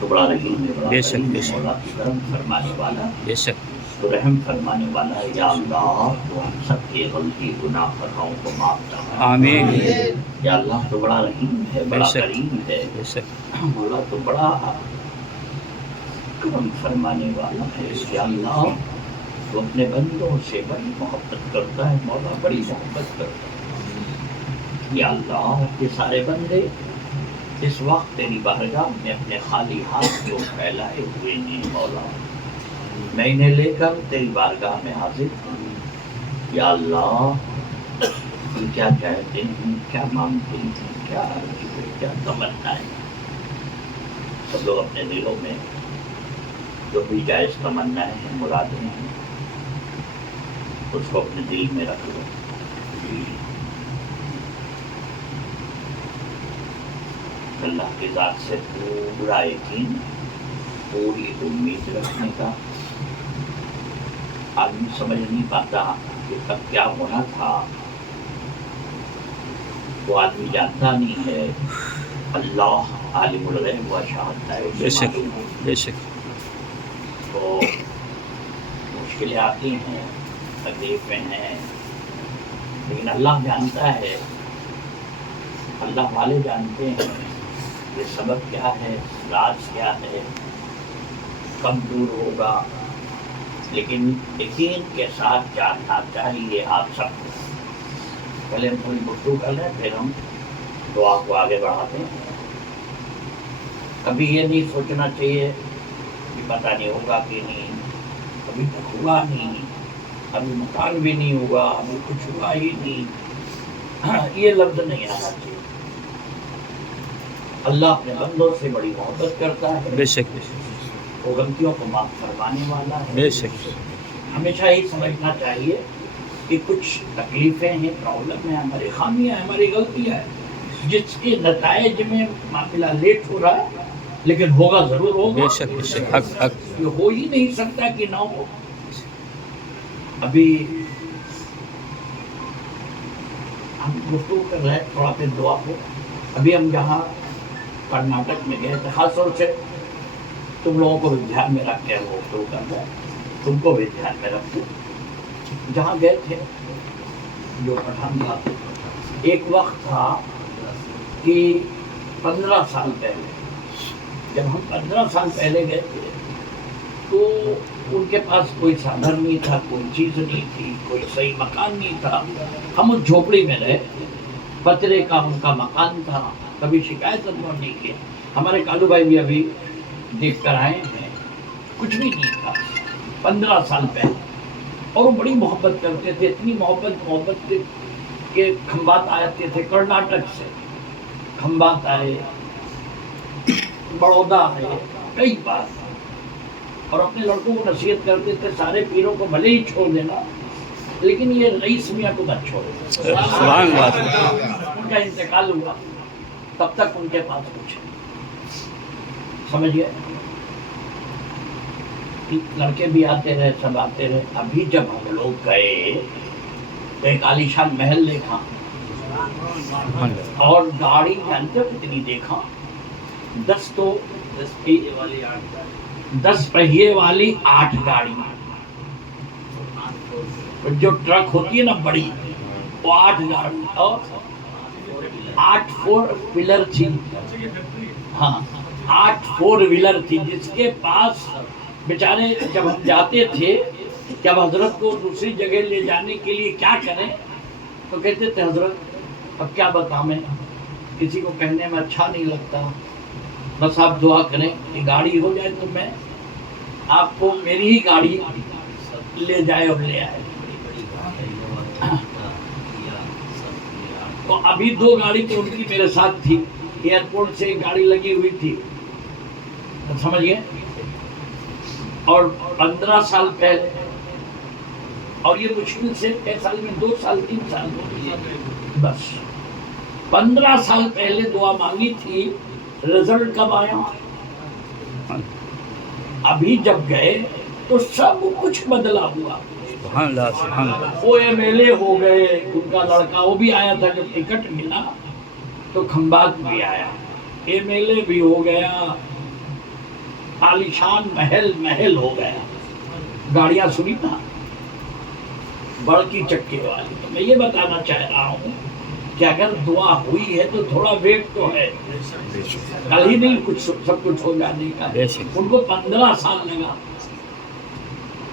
تو بڑا رحیم ہے، بے شک بے شک مولا تو کرم فرمانے والا، بے شک تو رحم فرمانے والا ہے. یا اللہ تو ہم سب کے غلطی گناہ خطاؤں کو معاف فرما. آمین. یا اللہ تو بڑا رحیم ہے، بے بڑا شک کریم ہے. بے شک مولا تو بڑا کرم فرمانے والا ہے. یا اللہ تو اپنے بندوں سے بڑی محبت کرتا ہے، مولا بڑی محبت کرتا ہے. یا اللہ یہ سارے بندے اس وقت تیری بارگاہ میں اپنے خالی ہاتھ کو پھیلائے ہوئے ہیں. مولا میں انہیں لے کر تیری بارگاہ میں حاضر ہوں. یا اللہ ہم کیا چاہتے ہیں، کیا مانگتے ہیں، کیا کیا تمنا ہے، سب لوگ اپنے دلوں میں جو بھی جائز تمنا ہے، مرادیں ہیں، اس کو اپنے دل میں رکھ لو. اللہ کی ذات سے پورا یقین، پوری امید رکھنے کا. آدمی سمجھ نہیں پاتا کہ کب کیا ہونا تھا، وہ آدمی جانتا نہیں ہے. اللہ عالم الغیب و شہادت بے شک بے شک. تو مشکلیں آتی ہیں، تکلیفیں ہیں، لیکن اللہ جانتا ہے، اللہ والے جانتے ہیں یہ سبب کیا ہے، راز کیا ہے، کب دور ہوگا. لیکن یقین کے ساتھ جاننا چاہیے آپ سب کو. پہلے ہم تھوڑی گفتگو کر لیں، پھر ہم دعا کو آگے بڑھاتے ہیں. کبھی یہ نہیں سوچنا چاہیے کہ پتہ نہیں ہوگا کہ نہیں، ابھی تک ہوا نہیں، ابھی مکان بھی نہیں ہوا، ابھی کچھ ہوا ہی نہیں. یہ لفظ نہیں آنا چاہیے. اللہ اپنے بندوں سے بڑی محبت کرتا ہے، بے شک بے شک وہ غلطیوں کو معاف فرمانے والا ہے. بے شک. ہمیشہ یہ سمجھنا چاہیے کہ کچھ تکلیفیں ہیں، پرابلم ہے، ہماری خامیاں ہیں، ہماری غلطیاں ہیں، جس کے نتائج میں معاملہ لیٹ ہو رہا ہے، لیکن ہوگا ضرور ہوگا. بے شک بے شک. حق حق. یہ ہو ہی نہیں سکتا کہ نہ ہو. ابھی ہم گفتگو کر رہے ہیں، تھوڑا پھر دعا ہو. ابھی ہم جہاں کرناٹک میں گئے تھے، خاص طور سے تم لوگوں کو بھی دھیان میں رکھ کے ہم گفتگو کر رہے ہیں، تم کو بھی دھیان میں رکھ کے جہاں گئے تھے جو پٹھان تھا. ایک وقت تھا کہ 15 سال پہلے، جب ہم 15 سال پہلے گئے تھے تو ان کے پاس کوئی سادھن نہیں تھا، کوئی چیز نہیں تھی، کوئی صحیح مکان نہیں تھا. ہم اس جھوپڑی میں رہے، پترے کا ان کا مکان تھا، کبھی شکایت انہوں نے نہیں کی. ہمارے کالو بھائی بھی ابھی دیکھ کر آئے ہیں، کچھ بھی نہیں تھا 15 سال پہلے. اور وہ بڑی محبت کرتے تھے، اتنی محبت کہ کھمبات آتے تھے کرناٹک سے، کھمبات آئے، بڑودا آئے کئی بار، اور اپنے لڑکوں کو نصیحت کرتے تھے سارے پیروں کو بھلے ہی چھوڑ دینا، لیکن یہ رئیس میاں کو مت چھوڑے. سبحان اللہ. ان کا انتقال ہوا، تب تک ان کے پاس کچھ نہیں. سمجھئے، لڑکے بھی آتے رہے، سب آتے رہے. ابھی جب ہم لوگ گئے تو ایک عالیشان محل دیکھا، اور گاڑی جانتے ہو کتنی دیکھا، 10 پہیے والی 8 گاڑی، جو ٹرک ہوتی ہے نا بڑی، وہ 8 گاڑی، اور 8 4 ویلر تھی. ہاں 8 4 ویلر تھی، جس کے پاس بیچارے جب ہم جاتے تھے کہ اب حضرت کو دوسری جگہ لے جانے کے لیے کیا کریں، تو کہتے تھے حضرت اب کیا بتاؤں، میں کسی کو کہنے میں اچھا نہیں لگتا، بس آپ دعا کریں کہ گاڑی ہو جائے تو میں آپ کو میری ہی گاڑی لے جائے اور لے آئے. تو ابھی 2 گاڑی تو ان کی میرے ساتھ تھی. ایئرپورٹ سے ایک گاڑی لگی ہوئی تھی, سمجھ گئے, اور 15 سال پہلے, اور یہ مشکل سے 6 سال میں 2 سال 3 سال بس 15 سال پہلے دعا مانگی تھی. رزلٹ کب آیا؟ ابھی جب گئے تو سب کچھ بدلا ہوا. سبحان اللہ سبحان اللہ. وہ ایم ایل اے ہو گئے, ان کا لڑکا وہ بھی آیا تھا, جب ٹکٹ ملا تو کھمبات بھی آیا, ایم ایل اے بھی ہو گیا, عالیشان محل ہو گیا. گاڑیاں سنی نا بڑکی چکے والی. تو میں یہ بتانا چاہ رہا ہوں کہ اگر دعا ہوئی ہے تو تھوڑا ویٹ تو ہے, کل ہی نہیں کچھ سب کچھ ہو جانے کا. ان کو 15 سال لگا.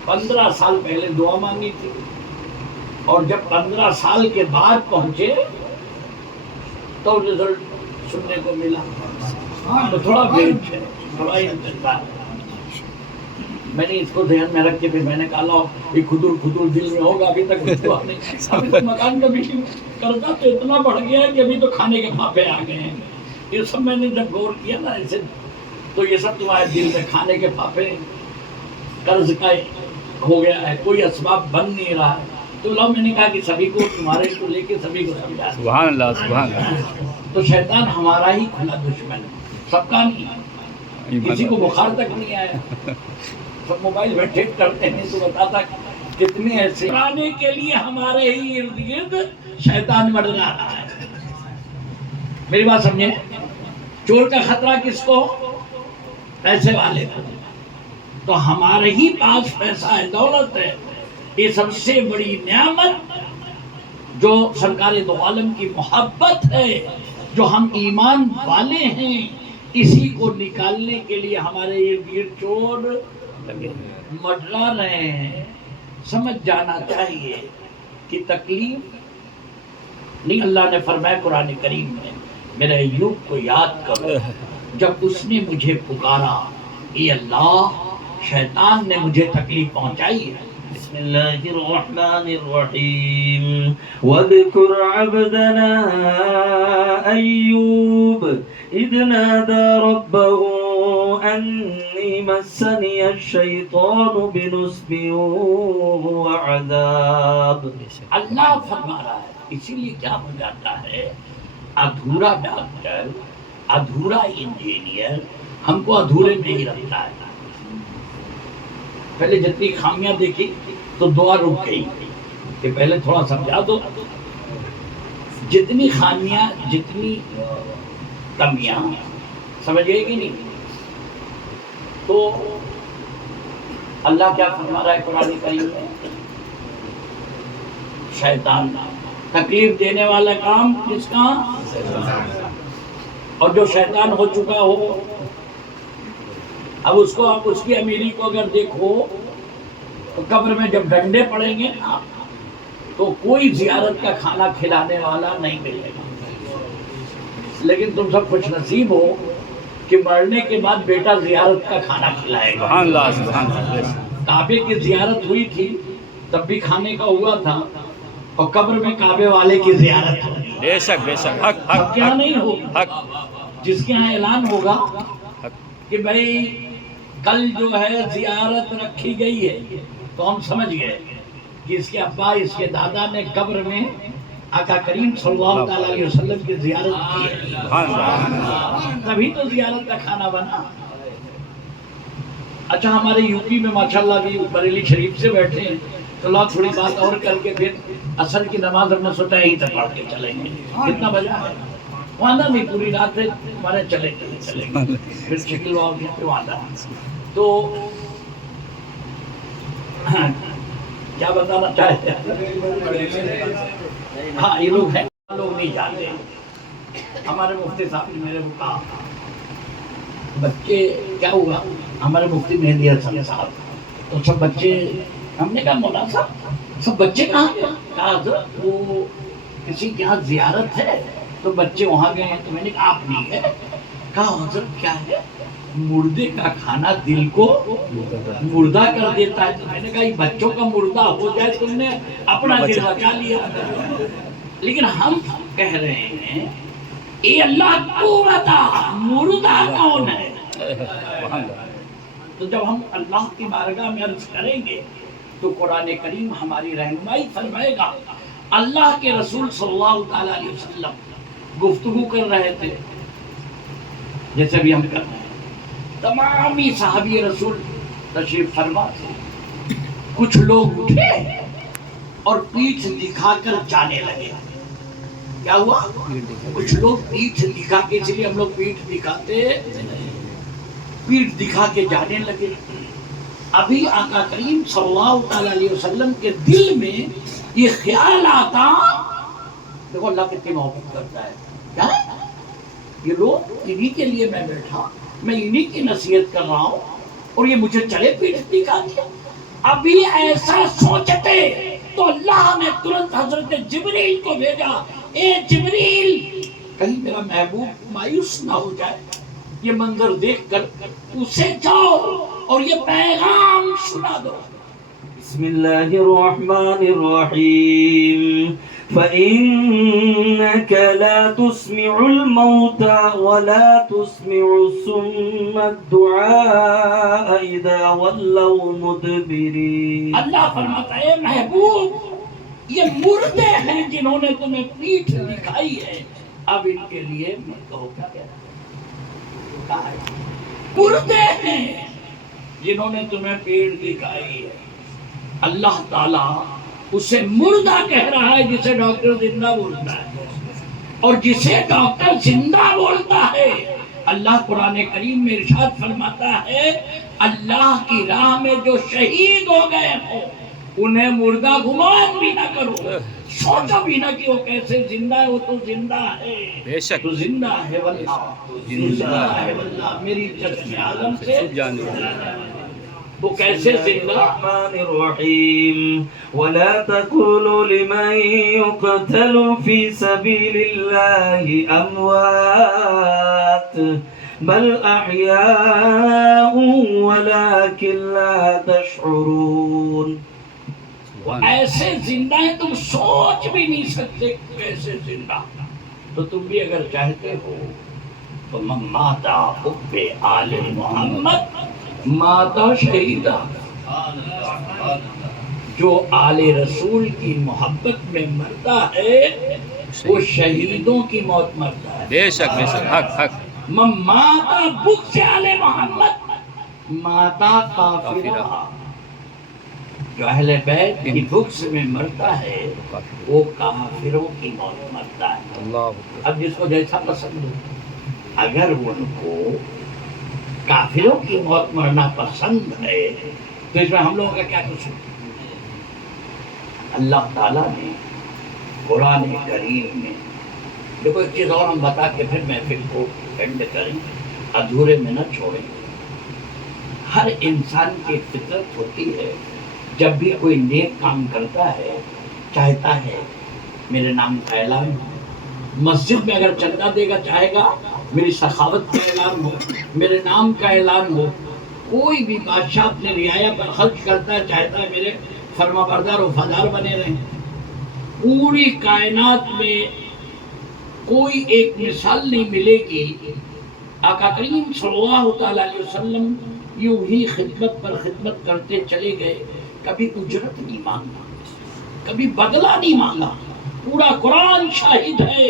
15 سال پہلے دعا مانگی تھی, اور جب 15 سال کے بعد پہنچے تو رزلٹ سننے کو ملا. تو تھوڑا ویٹ ہے, تھوڑا ہی انتظار ہے. میں نے اس کو ذہن میں رکھ کے پھر میں نے کہا لو یہ خدور دل میں ہوگا. ابھی تک دعا نہیں. ابھی تو مکان کا بھی قرضہ تو اتنا بڑھ گیا ہے کہ ابھی تو کھانے کے پھاپے آ گئے ہیں. یہ سب میں نے جب غور کیا نا ایسے, تو یہ سب تمہارے دل میں کھانے کے پھاپے, قرض کا ہو گیا ہے, کوئی اسباب بن نہیں رہا ہے. تو لو میں نے کہا کہ سبھی کو تمہارے کو لے کے سبھی کو سمجھا. سبحان اللہ سبحان اللہ. تو شیطان ہمارا ہی کھلا دشمن ہے, سب کا نہیں. کسی کو بخار تک نہیں آیا, سب موبائل میں ٹھیک کرتے ہیں. تو بتاتا کتنے ایسے آنے کے لیے ہمارے ہی ارد گرد شیطان مر رہا ہے. میری بات سمجھیں, چور کا خطرہ کس کو؟ پیسے والے کو. تو ہمارے ہی پاس پیسہ ہے, دولت ہے. یہ سب سے بڑی نعمت جو سرکار دو عالم کی محبت ہے, جو ہم ایمان والے ہیں, اسی کو نکالنے کے لیے ہمارے ارد گرد چور مڈرا رہے ہیں. سمجھ جانا چاہیے کہ تکلیف نہیں. اللہ نے فرمایا قرآن کریم میں, میرے ایوب کو یاد کرو جب اس نے مجھے پکارا, اے اللہ شیطان نے مجھے تکلیف پہنچائی ہے. بسم اللہ الرحمن الرحیم. وَاذْكُرْ عَبْدَنَا أَيُّوبَ إِذْ نَادَى رَبَّهُ أَنِّي مَسَّنِيَ الشَّيْطَانُ بِنُصْبٍ وَعَذَابٍ. اللہ فرما رہا ہے. اسی لیے کیا ہو جاتا ہے, ادھورا ڈاکٹر, ادھورا انجینئر ہم کو ادھورے میں ہی رکھتا ہے. پہلے جتنی خامیاں دیکھی تو دعا رک گئی کہ پہلے تھوڑا سمجھا دو. جتنی خامیاں, جتنی کمیاں, سمجھ گئے کہ نہیں. تو اللہ کیا فرما رہا ہے قرآن کریم میں, شیطان تکلیف دینے والا کام کس کا, اور جو شیطان ہو چکا ہو, اب اس کی امیری کو اگر دیکھو تو قبر میں جب ڈنڈے پڑیں گے نا تو کوئی زیارت کا کھانا کھلانے والا نہیں ملے گا. لیکن تم سب خوش نصیب ہو کہ مرنے کے بعد بیٹا زیارت کا کھانا کھلائے گا. سبحان اللہ سبحان اللہ. کعبے کی زیارت ہوئی تھی تب بھی کھانے کا ہوا تھا, اور قبر میں کعبے والے کی زیارت ہوگی. بے شک بے شک. حق اب حق کیا نہیں ہوگی, حق. جس کے ہاں اعلان ہوگا کہ بھائی کل جو ہے زیارت رکھی گئی ہے, تو ہم سمجھ گئے کہ اس کے ابا, اس کے دادا نے قبر میں آقا کریم صلی اللہ تعالی علیہ وسلم کی زیارت کی ہے. سبحان اللہ. تبھی تو زیارت کا کھانا بنا. اچھا, ہمارے یو پی میں ماشاءاللہ بھی بریلی شریف سے بیٹھے ہیں, تو لوگ تھوڑی بات اور کر کے پھر عصر کی نماز ہم نے سوچا یہیں تک پڑھ کے چلیں گے. کتنا بجا ہے وہاں نہیں, پوری رات ہمارے چلیں گے. پھر شکل وہاں تو کیا بتانا چاہتے ہیں. ہاں یہ لوگ ہیں, لوگ نہیں جانتے. ہمارے مفتی صاحب نے میرے کو کہا بچے کیا ہوا, ہمارے مفتی مہدی حسن صاحب, تو سب بچے, ہم نے کہا مولانا صاحب سب بچے کہاں گئے؟ کہا وہ کسی کے یہاں زیارت ہے تو بچے وہاں گئے ہیں. تو میں نے کہا آپ نہیں گئے؟ کہا حضرت کیا ہے؟ مردے کا کھانا دل کو مردہ کر دیتا ہے. تو میں نے کہا یہ بچوں کا مردہ ہو جائے تم نے اپنا دل بچا لیا. لیکن ہم کہہ رہے ہیں اے اللہ تو بتا مردہ کون ہے؟ تو جب ہم اللہ کی بارگاہ میں عرض کریں گے تو قرآن کریم ہماری رہنمائی فرمائے گا. اللہ کے رسول صلی اللہ تعالی علیہ وسلم گفتگو کر رہے تھے جیسے بھی ہم کر رہے ہیں. تمام ہی صحابی رسول تشریف فرما تھے. کچھ لوگ اٹھے اور پیٹھ دکھا کر جانے لگے. کیا ہوا؟ کچھ لوگ پیٹھ دکھا کے, اس لیے ہم لوگ پیٹھ دکھاتے, پیٹھ دکھا کے جانے لگے. ابھی آقا کریم صلی اللہ تعالی علیہ وسلم کے دل میں یہ خیال آتا, دیکھو اللہ کتنی محبت کرتا ہے. کیا یہ لوگ انہی کے لیے میں بیٹھا, میں انہی کی نصیحت کر رہا ہوں اور یہ مجھے چلے پیٹھ دکھا دیا. ابھی ایسا سوچتے تو اللہ نے ترنت حضرت جبریل کو بھیجا. اے جبریل, کہیں میرا محبوب مایوس نہ ہو جائے, یہ منظر دیکھ کر اسے جاؤ اور یہ پیغام سنا دو. بسم اللہ الرحمن الرحیم. فإنك لا تسمع الموتى ولا تسمع الصم الدعاء إذا ولوا مدبرين. اللہ فرماتا ہے محبوب یہ مردے ہیں جنہوں نے تمہیں پیٹھ دکھائی ہے, اب ان کے لیے مت کہو. کیا کہہ رہا ہے؟ مردے ہیں جنہوں نے تمہیں پیٹھ دکھائی ہے. اللہ تعالیٰ اسے مردہ کہہ رہا ہے جسے ڈاکٹر زندہ بولتا ہے, اور جسے ڈاکٹر زندہ بولتا ہے اللہ قرآن کریم میں ارشاد فرماتا ہے اللہ کی راہ میں جو شہید ہو گئے ہوں انہیں مردہ گمان بھی نہ کرو, سوچو بھی نہ کہ وہ کیسے زندہ ہے. وہ تو زندہ ہے, بے شک تو زندہ ہے واللہ, زندہ ہے واللہ. میری چشم عالم سے وہ کیسے زندہ. الرحمن الرحیم. ولا تقولوا لمن يقتل في سبيل الله أموات بل أحياء ولكن لا تشعرون. ایسے زندہ ہیں تم سوچ بھی نہیں سکتے کیسے زندہ. تو تم بھی اگر چاہتے ہو تو ماتا حب آل محمد ماتا شہیدہ, جو آل رسول کی محبت میں مرتا ہے وہ شہیدوں کی موت مرتا ہے. بے شک بے شک, حق حق. ماتا بغض آل محمد ماتا کافرہ, جو اہل بیت کی بغض میں مرتا ہے وہ کافروں کی موت مرتا ہے. اللہ اب جس کو جیسا پسند ہو, اگر ان کو کافروں کی موت مرنا پسند ہے تو اس میں ہم لوگوں کا کیا قصور؟ اللہ تعالیٰ نے قرآن کریم میں, دیکھو ایک چیز اور ہم بتا کے پھر محفل کو اینڈ کریں, ادھورے میں نہ چھوڑیں. ہر انسان کی فطرت ہوتی ہے جب بھی کوئی نیک کام کرتا ہے چاہتا ہے میرے نام کا اعلان ہو. مسجد میں اگر چندہ دے گا چاہے گا میری سخاوت کا اعلان ہو, میرے نام کا اعلان ہو. کوئی بھی بادشاہ اپنے رعایا پر خرچ کرتا ہے چاہتا ہے میرے فرما بردار و وفادار بنے رہیں. پوری کائنات میں کوئی ایک مثال نہیں ملے گی. آقا کریم صلی اللہ تعالی علیہ وسلم یوں ہی خدمت پر خدمت کرتے چلے گئے, کبھی اجرت نہیں مانگا, کبھی بدلہ نہیں مانگا. پورا قرآن شاہد ہے,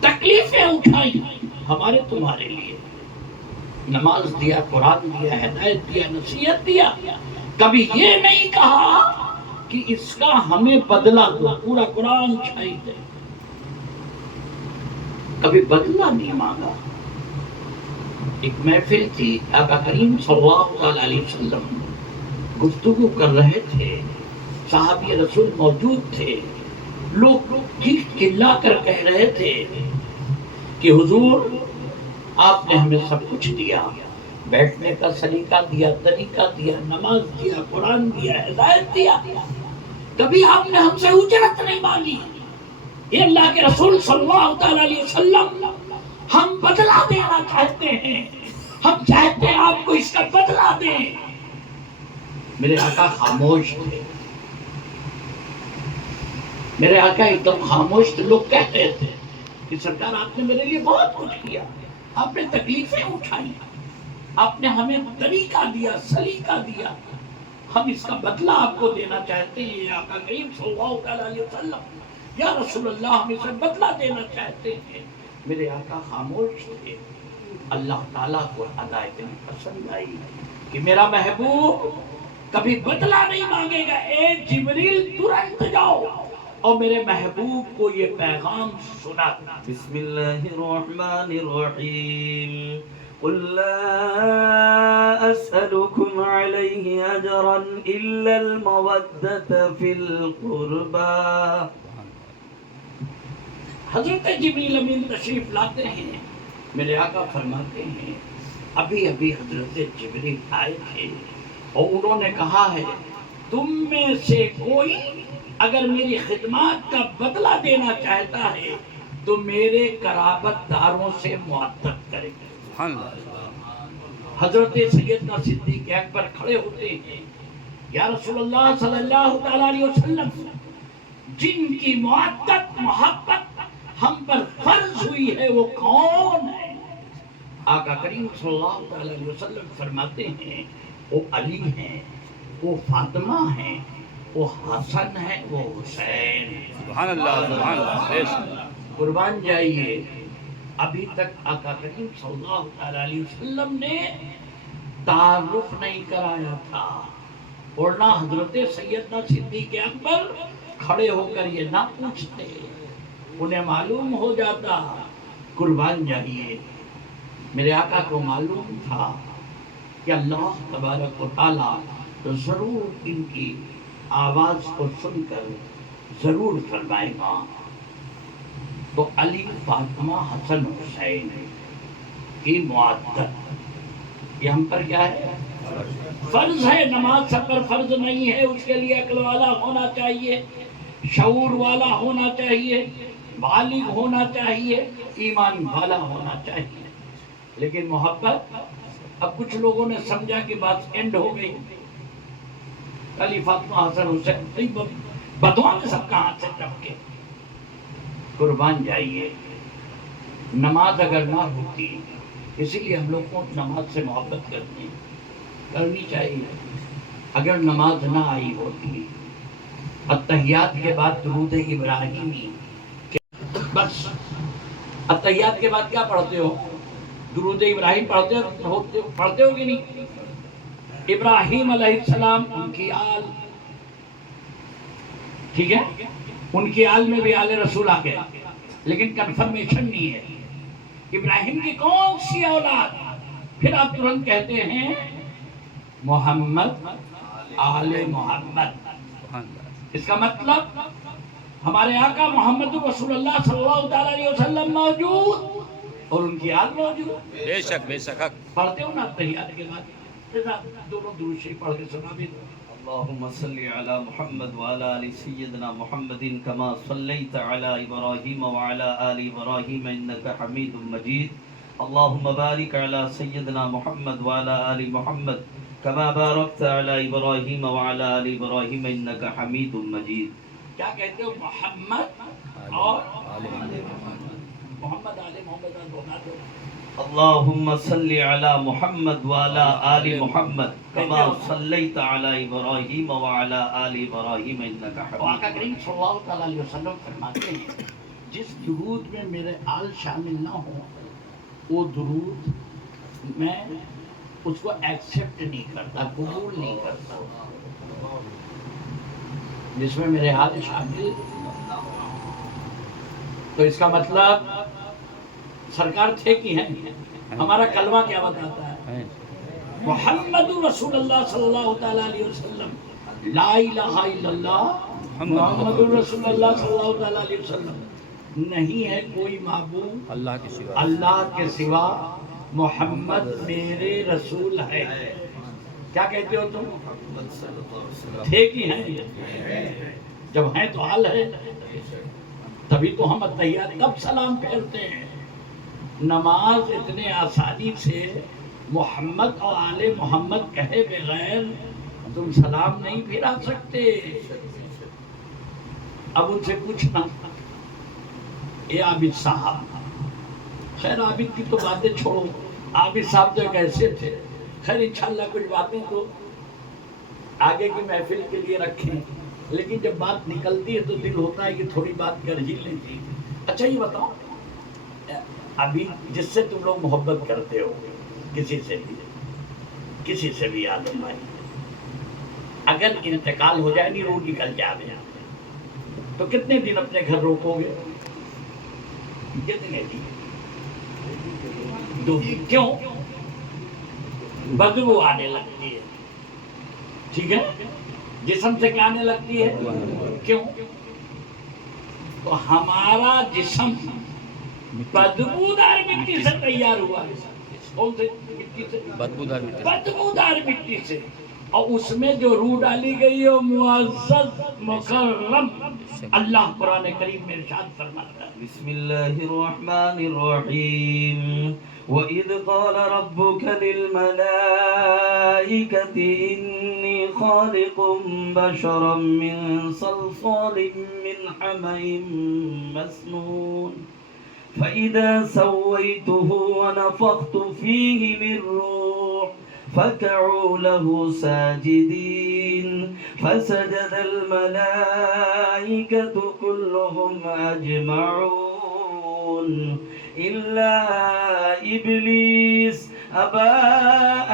تکلیفیں اٹھائی ہمارے تمہارے لیے, نماز دیا, قرآن دیا, ہدایت دیا, نصیحت دیا. کبھی یہ نہیں کہا کہ اس کا ہمیں بدلہ دو. پورا قرآن شاہد ہے, کبھی بدلہ نہیں مانگا. ایک محفل تھی, آقا کریم صلی اللہ علیہ وسلم گفتگو کر رہے تھے, صحابی رسول موجود تھے. لوگ چلا کر کہہ رہے تھے کہ حضور آپ نے ہمیں سب کچھ دیا, بیٹھنے کا سلیقہ دیا, طریقہ دیا, نماز دیا, قرآن دیا, ہدایت دیا, کبھی آپ نے ہم سے اجرت نہیں مانگی. یہ اللہ کے رسول صلی اللہ تعالی علیہ وسلم ہم بدلہ دینا چاہتے ہیں، ہم چاہتے ہیں آپ کو اس کا بدلہ دیں۔ میرے آقا خاموش تھے، میرے آقا ایک دم خاموش تھے۔ لوگ کہتے تھے کہ سرکار آپ نے میرے لیے بہت کچھ کیا، آپ نے تکلیفیں اٹھائی، آپ نے ہمیں طریقہ دیا، سلیقہ دیا، ہم اس کا بدلہ آپ کو دینا چاہتے ہیں یا آقا کریم صلی اللہ علیہ وسلم، یا رسول اللہ ہم اس کا بدلہ دینا چاہتے ہیں۔ میرے آقا خاموش تھے۔ اللہ تعالیٰ کو ادا اتنی پسند آئی کہ میرا محبوب کبھی بدلہ نہیں مانگے گا۔ اے جبریل ترنت جاؤ اور میرے محبوب کو یہ پیغام سنا۔ بسم اللہ الرحمن الرحیم قل لا أسألكم عليه أجرا إلا المودة في القربى۔ حضرت جبریل امین تشریف لاتے ہیں، میرے آقا فرماتے ہیں ابھی ابھی حضرت جبریل آئے تھے اور انہوں نے کہا ہے تم میں سے کوئی اگر میری خدمات کا بدلہ دینا چاہتا ہے تو میرے قرابت داروں سے معطف کرے گا۔ سبحان اللہ۔ حضرت سیدنا صدیق اکبر کھڑے ہوتے ہیں، یا رسول اللہ صلی اللہ تعالیٰ علیہ وسلم، جن کی معطف محبت ہم پر فرض ہوئی ہے وہ کون ہے؟ آقا کریم صلی اللہ علیہ وسلم فرماتے ہیں وہ علی ہیں، وہ فاطمہ ہیں، وہ حسن ہے، وہ حسین ہے۔ سبحان اللہ سبحان اللہ۔ بے شک۔ قربان جائیے، ابھی تک آقا کریم صلی اللہ علیہ وسلم نے تعارف نہیں کرایا تھا، اور نہ حضرت سیدنا صدیق اکبر کھڑے ہو کر یہ نہ پوچھتے، انہیں معلوم ہو جاتا۔ قربان جائیے، میرے آقا کو معلوم تھا کہ اللہ تبارک و تعالیٰ ضرور ان کی آواز کو سن کر ضرور فرمائے گا۔ تو علی، فاطمہ، حسن، حسین کی معطف یہ ہم پر کیا ہے؟ فرض ہے۔ نماز سب پر فرض نہیں ہے، اس کے لیے عقل والا ہونا چاہیے، شعور والا ہونا چاہیے، بالغ ہونا چاہیے، ایمان والا ہونا چاہیے۔ لیکن محبت، اب کچھ لوگوں نے سمجھا کہ بات اینڈ ہو گئی، علی، فاطمہ، حسن، حسین، بدعا میں سب کا ہاتھ سے ٹپکے۔ قربان جائیے، نماز اگر نہ ہوتی، اسی لیے ہم لوگ کو نماز سے محبت کرنی چاہیے۔ اگر نماز نہ آئی ہوتی، اتحیات کے بعد درود ابراہیمی، بس اتحیات کے بعد کیا پڑھتے ہو؟ درود ابراہیم پڑھتے ہو کہ نہیں؟ ابراہیم علیہ السلام، ان کی آل، ٹھیک ہے، ان کی آل میں بھی آل رسول آ گیا، لیکن کنفرمیشن نہیں ہے ابراہیم کی کون سی اولاد۔ پھر آپ ترنت کہتے ہیں محمد، آل محمد۔ اس کا مطلب ہمارے آقا محمد رسول اللہ صلی اللہ علیہ وسلم موجود اور ان کی آل موجود۔ بے شک بے شک۔ پڑھتے ہو نا تحیات کے بعد؟ دونوں درود شریف پڑھ کے سنا بھی دو۔ اللهم صل على محمد وعلى آل سيدنا محمد كما صليت على إبراهيم وعلى آل إبراهيم إنك حميد مجيد اللهم بارك على سيدنا محمد وعلى آل محمد كما باركت على إبراهيم وعلى آل إبراهيم إنك حميد مجيد۔ کیا کہتے ہو؟ محمد اور محمد، آل محمد بنا دو۔ اللهم صل على محمد وعلى آل محمد كما صليت على إبراهيم وعلى آل إبراهيم إنك آقا حميد کریم صلی اللہ علیہ وسلم فرماتے ہیں جس درود میں میرے آل شامل نہ ہو وہ درود میں اس کو ایکسپٹ نہیں کرتا، قبول نہیں کرتا۔ جس میں میرے آل شامل، تو اس کا مطلب سرکار تھے کہ ہیں؟ ہمارا کلمہ کیا بتاتا ہے؟ محمد رسول اللہ صلی اللہ تعالیٰ علیہ وسلم، لا الہ الا اللہ محمد رسول اللہ صلی اللہ تعالیٰ علیہ وسلم، نہیں ہے کوئی معبود اللہ کے سوا، اللہ کے سوا، محمد میرے رسول ہے۔ کیا کہتے ہو تم؟ تھے کہ ہیں؟ جب ہیں تو حال ہے، تبھی تو ہم اتحیات کب سلام پھیرتے ہیں۔ نماز اتنے آسانی سے محمد اور آل محمد کہے بغیر تم سلام نہیں پھرا سکتے. اب ان سے پوچھنا اے عابد صاحب، خیر عابد کی تو باتیں چھوڑو، عابد صاحب جو کیسے تھے، خیر انشاءاللہ کچھ باتیں تو آگے کی محفل کے لیے رکھیں، لیکن جب بات نکلتی ہے تو دل ہوتا ہے کہ تھوڑی بات کر ہی لیجیے. اچھا یہ بتاؤ، ابھی جس سے تم لوگ محبت کرتے ہو، کسی سے بھی عالم بھائی، اگر انتقال ہو جائے، نہیں روح نکل جائے، تو کتنے دن اپنے گھر روکو گے؟ کتنے دن؟ 2 دن. کیوں؟ بدبو آنے لگتی ہے، ٹھیک ہے، جسم سے کیا آنے لگتی ہے؟ کیوں؟ تو ہمارا جسم بدبودار مٹی سے تیار ہوا ہے. کون سے مٹی سے؟ بدبودار مٹی. بدبودار مٹی سے، اور اس میں جو روح ڈالی گئی ہے معزز مکرم. اللہ قرآن کریم میں ارشاد فرماتا ہے، بسم اللہ الرحمن الرحیم وَإِذْ قَالَ رَبُّكَ لِلْمَلَائِكَةِ إِنِّي خَالِقٌ بَشَرًا مِّن صَلْصَالٍ مِّنْ حَمَإٍ مَّسْنُونٍ فَإِذَا سَوَّيْتُهُ وَنَفَخْتُ فِيهِ مِن رُّوحِي فَقَعُوا لَهُ سَاجِدِينَ فَسَجَدَ الْمَلَائِكَةُ كُلُّهُمْ أَجْمَعُونَ إِلَّا إِبْلِيسَ أَبَىٰ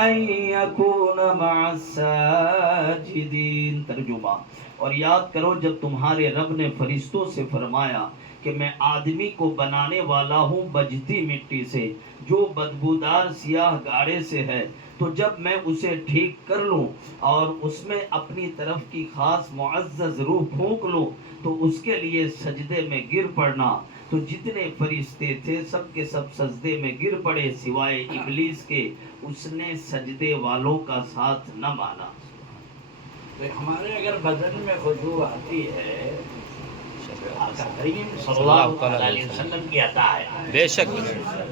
أَن يَكُونَ مَعَ السَّاجِدِينَ. ترجمہ: اور یاد کرو جب تمہارے رب نے فرشتوں سے فرمایا کہ میں آدمی کو بنانے والا ہوں بجتی مٹی سے جو بدبودار سیاہ گاڑے سے ہے، تو جب میں اسے ٹھیک کر لوں اور اس میں اپنی طرف کی خاص معزز روح پھونک لوں تو اس کے لیے سجدے میں گر پڑنا. تو جتنے فرشتے تھے سب کے سب سجدے میں گر پڑے سوائے ابلیس کے، اس نے سجدے والوں کا ساتھ نہ مانا. تو ہمارے اگر بدن میں خوشبو آتی ہے، آقا کریم صلی اللہ علیہ وسلم کی عطا ہے. بے شک.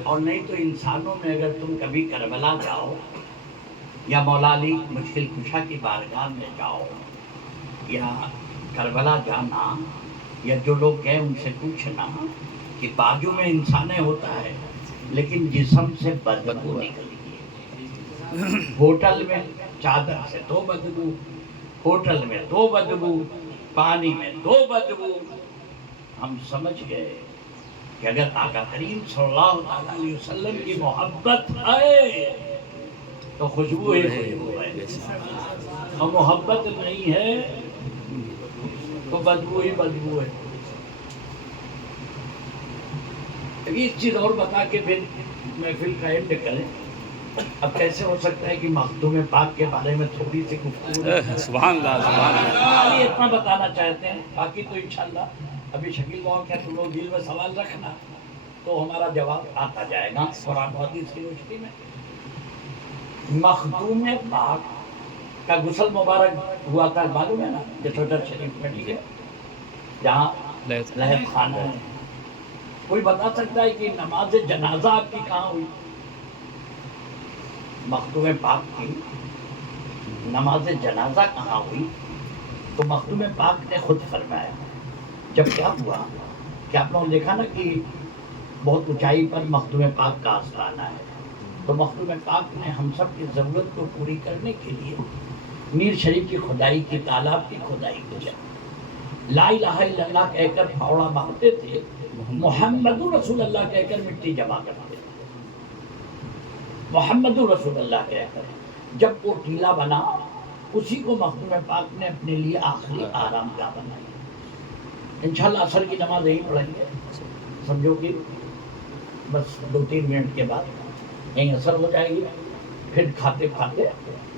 اور نہیں تو انسانوں میں اگر تم کبھی کربلا جاؤ یا مولا علی مشکل کشا کی بارگاہ میں جاؤ یا کربلا جانا، یا جو لوگ گئے ان سے پوچھنا کہ بازو میں انسان ہوتا ہے لیکن جسم سے بدبو نکلتی ہے. ہوٹل میں چادر سے 2 بدبو، ہوٹل میں 2 بدبو، پانی میں 2 بدبو. ہم سمجھ گئے کہ اگر آقا کریم صلی اللہ علیہ وسلم کی محبت ہے تو خوشبو ہی خوشبو ہے، اور محبت نہیں ہے تو بدبو ہی بدبو ہے. ایک چیز اور بتا کے پھر محفل کا اینڈ کریں. اب کیسے ہو سکتا ہے کہ مخدوم پاک کے بارے میں تھوڑی سی گفتگو؟ سبحان اللہ سبحان اللہ. یہ اتنا بتانا چاہتے ہیں، باقی تو انشاءاللہ ابھی شکیل بابا کیا تم لوگ دل میں سوال رکھنا تو ہمارا جواب آتا جائے گا قرآن و حدیث کی روشنی میں. مخدوم پاک کا غسل مبارک ہوا تھا معلوم ہے نا، جٹھوٹر شریف میں، ٹھیک ہے، جہاں لہب خانہ ہے. کوئی بتا سکتا ہے کہ نماز جنازہ آپ کی کہاں ہوئی؟ مخدوم پاک کی نماز جنازہ کہاں ہوئی؟ تو مخدوم پاک نے خود فرمایا. جب کیا ہوا کہ آپ لوگوں نے دیکھا نا کہ بہت اونچائی پر مخدوم پاک کا آستانہ ہے، تو مخدوم پاک نے ہم سب کی ضرورت کو پوری کرنے کے لیے میر شریف کی کھدائی کی، تالاب کی کھدائی کی، لا الہ الا اللہ کہہ کر پھاوڑا مارتے تھے، محمد رسول اللہ کہہ کر مٹی جمع کرتے تھے، محمد رسول اللہ کہہ کر. جب وہ ٹیلا بنا اسی کو مخدوم پاک نے اپنے لیے آخری آرام گاہ بنائی. انشاءاللہ عصر کی نماز یہی پڑھیں گے، سمجھو کہ بس 2-3 منٹ کے بعد یہیں عصر ہو جائے گی. پھر کھاتے کھاتے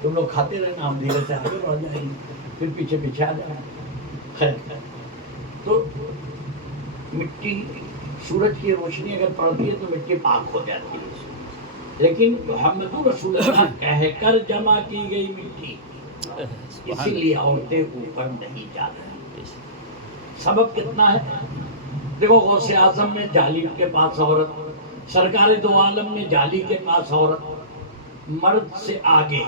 تم لوگ کھاتے رہنا، ہم دھیرے سے آگے بڑھ جائیں گے، پھر پیچھے پیچھے آ جائیں. خیر تو مٹی سورج کی روشنی اگر پڑتی ہے تو مٹی پاک ہو جاتی ہے، لیکن محمد رسول اللہ کہہ کر جمع کی گئی مٹی، اسی لیے عورتیں اوپر نہیں جا رہی. سبب کتنا ہے؟ دیکھو غوث اعظم میں جالب کے پاس عورت سرکار دو عالم نے جالی کے پاس عورت مرد سے آگے،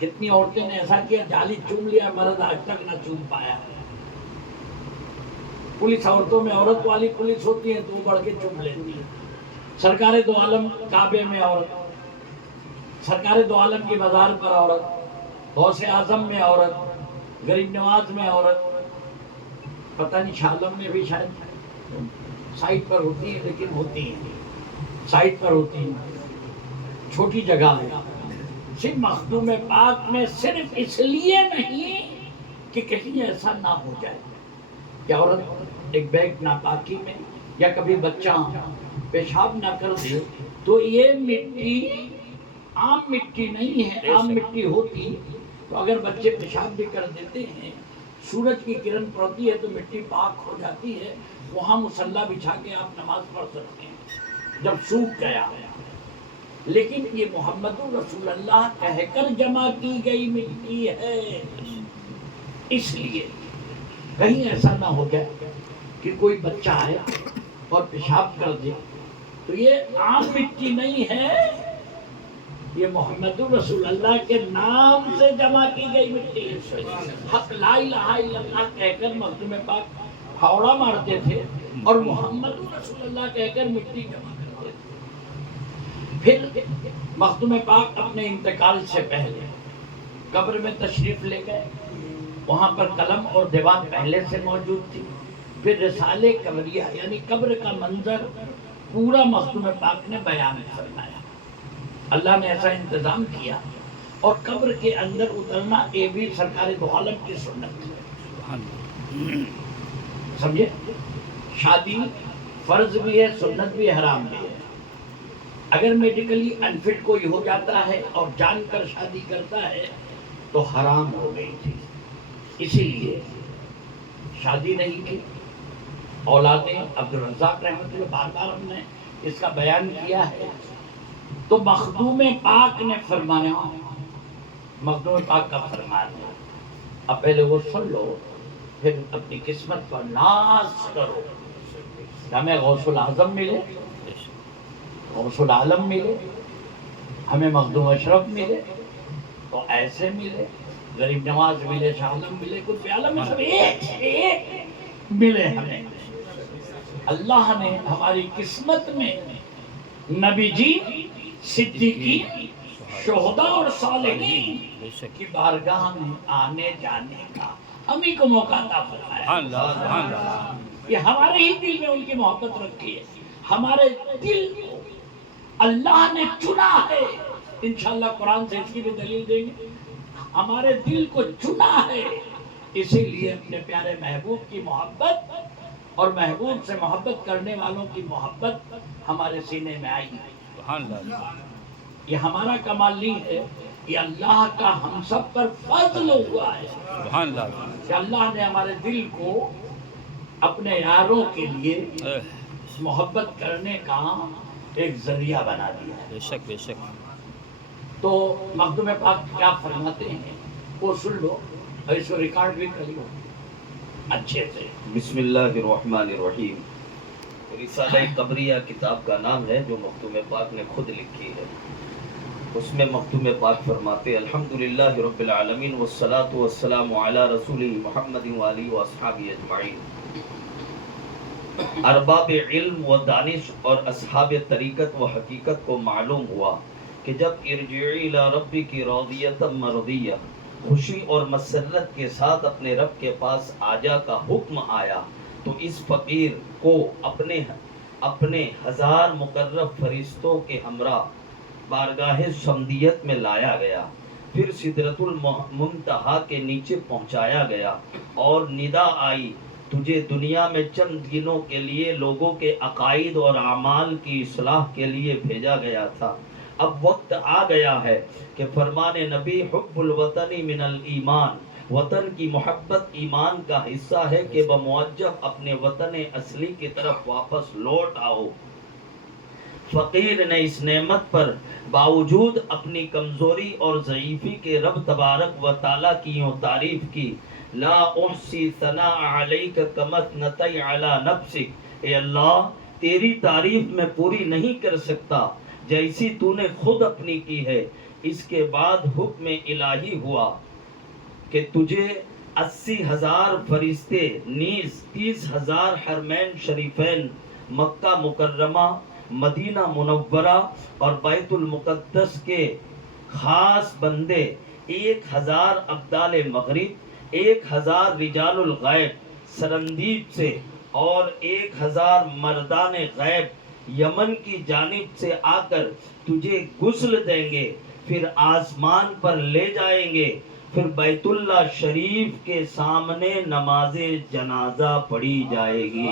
کتنی عورتیں نے ایسا کیا جالی چوم لیا، مرد آج تک نہ چوم پایا۔ پولیس عورتوں میں عورت والی پولیس ہوتی ہے تو وہ بڑھ کے چوم لیتی ہے۔ سرکار دو عالم کعبے میں عورت، سرکار دو عالم کی مزار پر عورت، غوث اعظم میں عورت، غریب نواز میں عورت، پتہ نہیں شالم میں بھی شاید سائٹ پر ہوتی ہے، لیکن ہوتی ہیں، سائٹ پر ہوتی ہیں، چھوٹی جگہ ہے۔ صرف مخدوم پاک میں صرف اس لیے نہیں کہ کہیں ایسا نہ ہو جائے کہ عورت ایک بیگ ناپاکی میں یا کبھی بچہ پیشاب نہ کر دے تو یہ مٹی عام مٹی نہیں ہے، عام مٹی ہوتی تو اگر بچے پیشاب بھی کر دیتے ہیں، سورج کی کرن پڑتی ہے تو مٹی پاک ہو جاتی ہے، وہاں مصلی بچھا کے آپ نماز پڑھ سکتے ہیں جب سوکھ گیا۔ لیکن یہ محمد رسول اللہ کہہ کر جمع کی گئی مٹی ہے، اس لیے کہیں ایسا نہ ہو جائے کہ کوئی بچہ آئے اور پیشاب کر دے تو یہ عام مٹی نہیں ہے، یہ محمد رسول اللہ کے نام سے جمع کی گئی مٹی ہے۔ حق لا الہ الا اللہ کہہ کر مخدوم پاک پھاوڑا مارتے تھے اور محمد رسول اللہ کہہ کر مٹی جمع کرتے تھے۔ پھر مخدوم پاک اپنے انتقال سے پہلے قبر میں تشریف لے گئے، وہاں پر قلم اور دیوان پہلے سے موجود تھی۔ پھر رسالے قبریہ یعنی قبر کا منظر پورا مخدوم پاک نے بیان فرمایا۔ اللہ نے ایسا انتظام کیا اور قبر کے اندر اترنا یہ بھی سرکار دو عالم کی سنت ہے، سمجھے؟ شادی فرض بھی ہے، سنت بھی، حرام بھی ہے۔ اگر میڈیکلی انفٹ کوئی ہو جاتا ہے اور جان کر شادی کرتا ہے تو حرام ہو گئی تھی، اسی لیے شادی نہیں کی۔ اولادیں عبدالرزاق رحمۃ اللہ، بار بار ہم نے اس کا بیان کیا ہے۔ تو مخدوم پاک نے فرمایا، مخدوم پاک کا فرمان ہے، اب پہلے وہ سن لو پھر اپنی قسمت پر ناز کرو، ہمیں غوث الاعظم ملے، غوث العالم ملے، ہمیں مخدوم اشرف ملے تو ایسے ملے، غریب نواز ملے، شاہ عالم ملے، کچھ عالم میں سب ایک ملے ہمیں۔ اللہ نے ہماری قسمت میں نبی جی، صدیقین، شہداء اور صالحین کی بارگاہ میں آنے جانے کا ہم ہی کو موقع عطا فرمایا۔ یہ ہمارے ہی دل میں ان کی محبت رکھی ہے، ہمارے دل کو اللہ نے چنا ہے، انشاءاللہ قرآن سے اس کی بھی دلیل دیں گے، ہمارے دل کو چنا ہے، اسی لیے اپنے پیارے محبوب کی محبت اور محبوب سے محبت کرنے والوں کی محبت ہمارے سینے میں آئی ہے۔ یہ ہمارا کمال نہیں ہے، یہ اللہ کا ہم سب پر فضل ہوا ہے کہ اللہ نے ہمارے دل کو اپنے یاروں کے لیے محبت کرنے کا ایک ذریعہ بنا دیا ہے۔ بے شک بے شک۔ تو مخدوم پاک کیا فرماتے ہیں وہ سن لو اور اس کو ریکارڈ بھی کر لو اچھے سے۔ بسم اللہ الرحمن الرحیم۔ رسالہ قبریہ کتاب کا نام ہے جو مخدوم پاک نے خود لکھی ہے۔ اس میں مخدوم پاک فرماتے الحمدللہ رب العالمین والصلاة والسلام علی رسول محمد وآلہ واصحابہ اجمعین۔ ارباب علم و دانش اور اصحاب طریقت و حقیقت کو معلوم ہوا کہ جب ارجعی الی ربک راضیۃ مرضیہ، خوشی اور مسرت کے ساتھ اپنے رب کے پاس آجا کا حکم آیا تو اس فقیر کو اپنے ہزار مقرب فرشتوں کے ہمراہ بارگاہ صمدیت میں لایا گیا، پھر سدرۃ المنتہا کے نیچے پہنچایا گیا اور ندا آئی، تجھے دنیا میں چند دنوں کے لیے لوگوں کے عقائد اور اعمال کی اصلاح کے لیے بھیجا گیا تھا۔ اب وقت آ گیا ہے کہ فرمان نبی حب الوطن من الایمان، وطن کی محبت ایمان کا حصہ ہے کہ بموجب اپنے وطن اصلی کی طرف واپس لوٹ آؤ۔ فقیر نے اس نعمت پر باوجود اپنی کمزوری اور ضعیفی کے رب تبارک و تعالیٰ کی یوں تعریف کی، لا احصی ثناء علیک کما اثنیت علی نفسک، اے اللہ تیری تعریف میں پوری نہیں کر سکتا جیسی تو نے خود اپنی کی ہے۔ اس کے بعد حکم الہی ہوا کہ تجھے 80,000 فرشتے نیز 30,000 حرمین شریفین مکہ مکرمہ، مدینہ منورہ اور بیت المقدس کے خاص بندے، 1,000 ابدال مغرب، 1,000 رجال الغیب سرندیب سے اور 1,000 مردان غیب یمن کی جانب سے آ کر تجھے غسل دیں گے، پھر آسمان پر لے جائیں گے، پھر بیت اللہ شریف کے سامنے نماز جنازہ پڑھی جائے گی،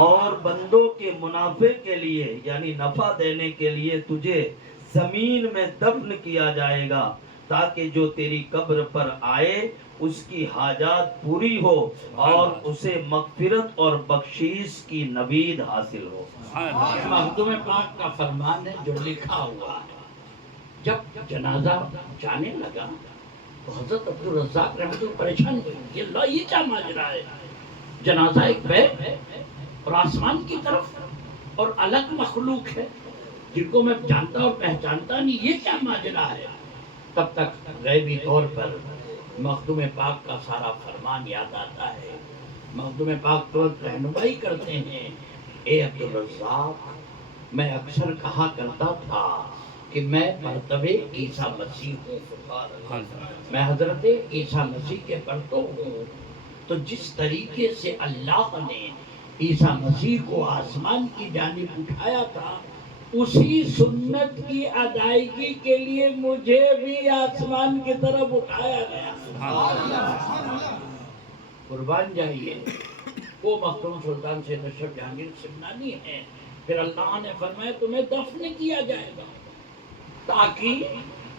اور بندوں کے منافع کے لیے یعنی نفع دینے کے لیے تجھے زمین میں دفن کیا جائے گا، تاکہ جو تیری قبر پر آئے اس کی حاجات پوری ہو اور اسے مغفرت اور بخشش کی نوید حاصل ہو۔ مخدوم پاک کا فرمان ہے جو لکھا ہوا ہے۔ جب جنازہ جانے لگا تو حضرت عبدالرزاق رحمۃ اللہ پریشان ہوئے کہ اللہ یہ کیا ماجرا ہے، جنازہ ایک بیت ہے اور آسمان کی طرف اور الگ مخلوق ہے جن کو میں جانتا اور پہچانتا نہیں، یہ کیا ماجرا ہے۔ تب تک غیبی طور پر مخدوم پاک کا سارا فرمان یاد آتا ہے۔ مخدوم پاک ترنت رہنمائی کرتے ہیں، اے عبدالرزاق، میں اکثر کہا کرتا تھا کہ میں مرتبہ عیسیٰ مسیح ہوں، میں حضرت عیسیٰ مسیح کے پرتو ہوں، تو جس طریقے سے اللہ نے عیسیٰ مسیح کو آسمان کی جانب اٹھایا تھا، اسی سنت کی ادائیگی کے لیے مجھے بھی آسمان کی طرف اٹھایا گیا۔ قربان جائیے، وہ مخدوم سلطان سے نشب جہانگیر سمنانی ہیں۔ پھر اللہ نے فرمایا تمہیں دفن کیا جائے گا تاکہ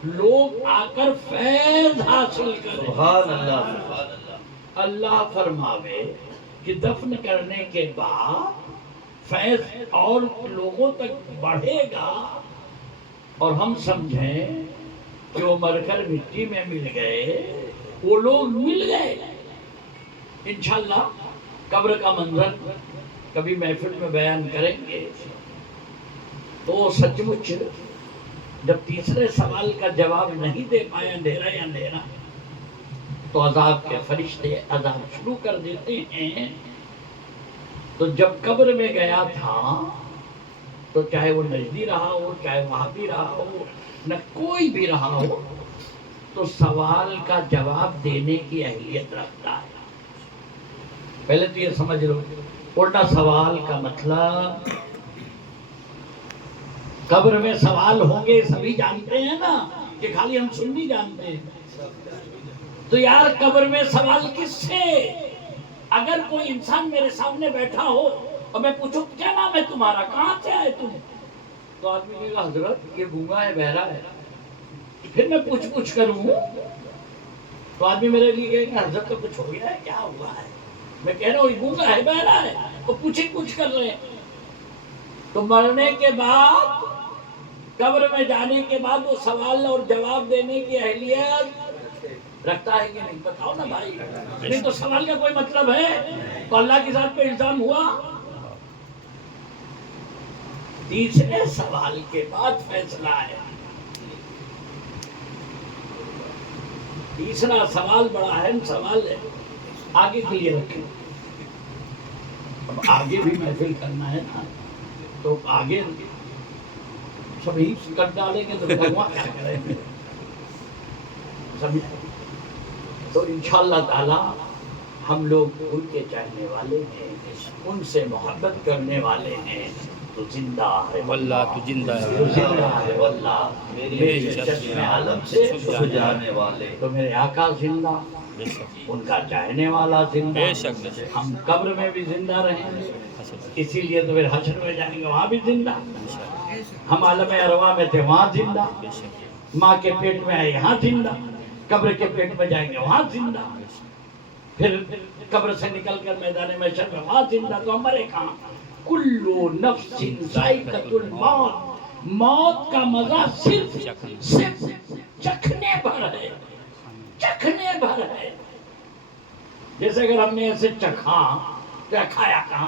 لوگ آ کر فیض حاصل کریں۔ سبحان اللہ، سبحان اللہ۔ اللہ فرماوے کہ دفن کرنے کے بعد فیض اور لوگوں تک بڑھے گا، اور ہم سمجھیں کہ وہ مر کر مٹی میں مل گئے، وہ لوگ مل گئے۔ انشاءاللہ قبر کا منظر کبھی محفل میں بیان کریں گے، تو سچ مچ جب تیسرے سوال کا جواب نہیں دے پائے اندھیرا تو عذاب کے فرشتے عذاب شروع کر دیتے ہیں۔ تو جب قبر میں گیا تھا تو چاہے وہ نجدی رہا ہو، چاہے وہاں بھی رہا ہو، نہ کوئی بھی رہا ہو، تو سوال کا جواب دینے کی اہلیت رکھتا ہے۔ پہلے تو یہ سمجھ لو، الٹا سوال کا مطلب قبر میں سوال ہوں گے سبھی جانتے ہیں نا، کہ خالی ہم سنی جانتے ہیں۔ تو یار قبر میں سوال کس سے؟ اگر کوئی انسان میرے سامنے بیٹھا ہو اور میں پوچھوں کیا نام ہے تمہارا، کہاں سے آئے تم، تو آدمی کہے گا حضرت یہ گونگا ہے، بہرا ہے۔ پھر میں پوچھ کروں تو آدمی میرے لیے کہے گا حضرت تو کچھ ہو گیا ہے، کیا ہوا ہے؟ میں کہہ رہا ہوں یہ گونگا ہے، بہرا ہے، وہ پوچھ کر رہے ہیں۔ تو مرنے کے بعد، قبر میں جانے کے بعد وہ سوال اور جواب دینے کی اہلیت رکھتا ہے کہ نہیں؟ بتاؤ نا بھائی، نہیں تو سوال کا کوئی مطلب ہے؟ تو اللہ کی ذات پہ الزام ہوا۔ تیسرے سوال کے بعد فیصلہ ہے۔ تیسرا سوال بڑا اہم سوال ہے، آگے کے لیے رکھیں۔ اب آگے بھی محفل کرنا ہے نا، تو آگے سب ہی کر ڈالیں گے تو بھگوان کیا کریں گے؟ تو انشاءاللہ تعالی ہم لوگ ان کے چاہنے والے ہیں، ان سے محبت کرنے والے ہیں، تو زندہ ہے واللہ تو زندہ ہے، تو زندہ ہے واللہ، میرے چشم عالم سے چھپ جانے والے، تو میرے آقا زندہ، ان کا چاہنے والا زندہ، بے شک ہم قبر میں بھی زندہ رہیں گے، اسی لیے تو پھر حشر میں جائیں گے وہاں بھی زندہ، ہم عالم ارواح میں تھے وہاں زندہ، ماں کے پیٹ میں آئے یہاں زندہ، قبر کے پیٹ میں جائیں گے وہاں زندہ، پھر قبر سے نکل کر میدان محشر میں وہاں زندہ، تو ہم مرے کہاں؟ کلو نفس ذائقۃ الموت، موت کا مزہ صرف چکھنے پر ہے، چکھنے بھر ہے۔ جیسے اگر ہم نے ایسے چکھا تو کھایا کہاں؟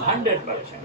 100%,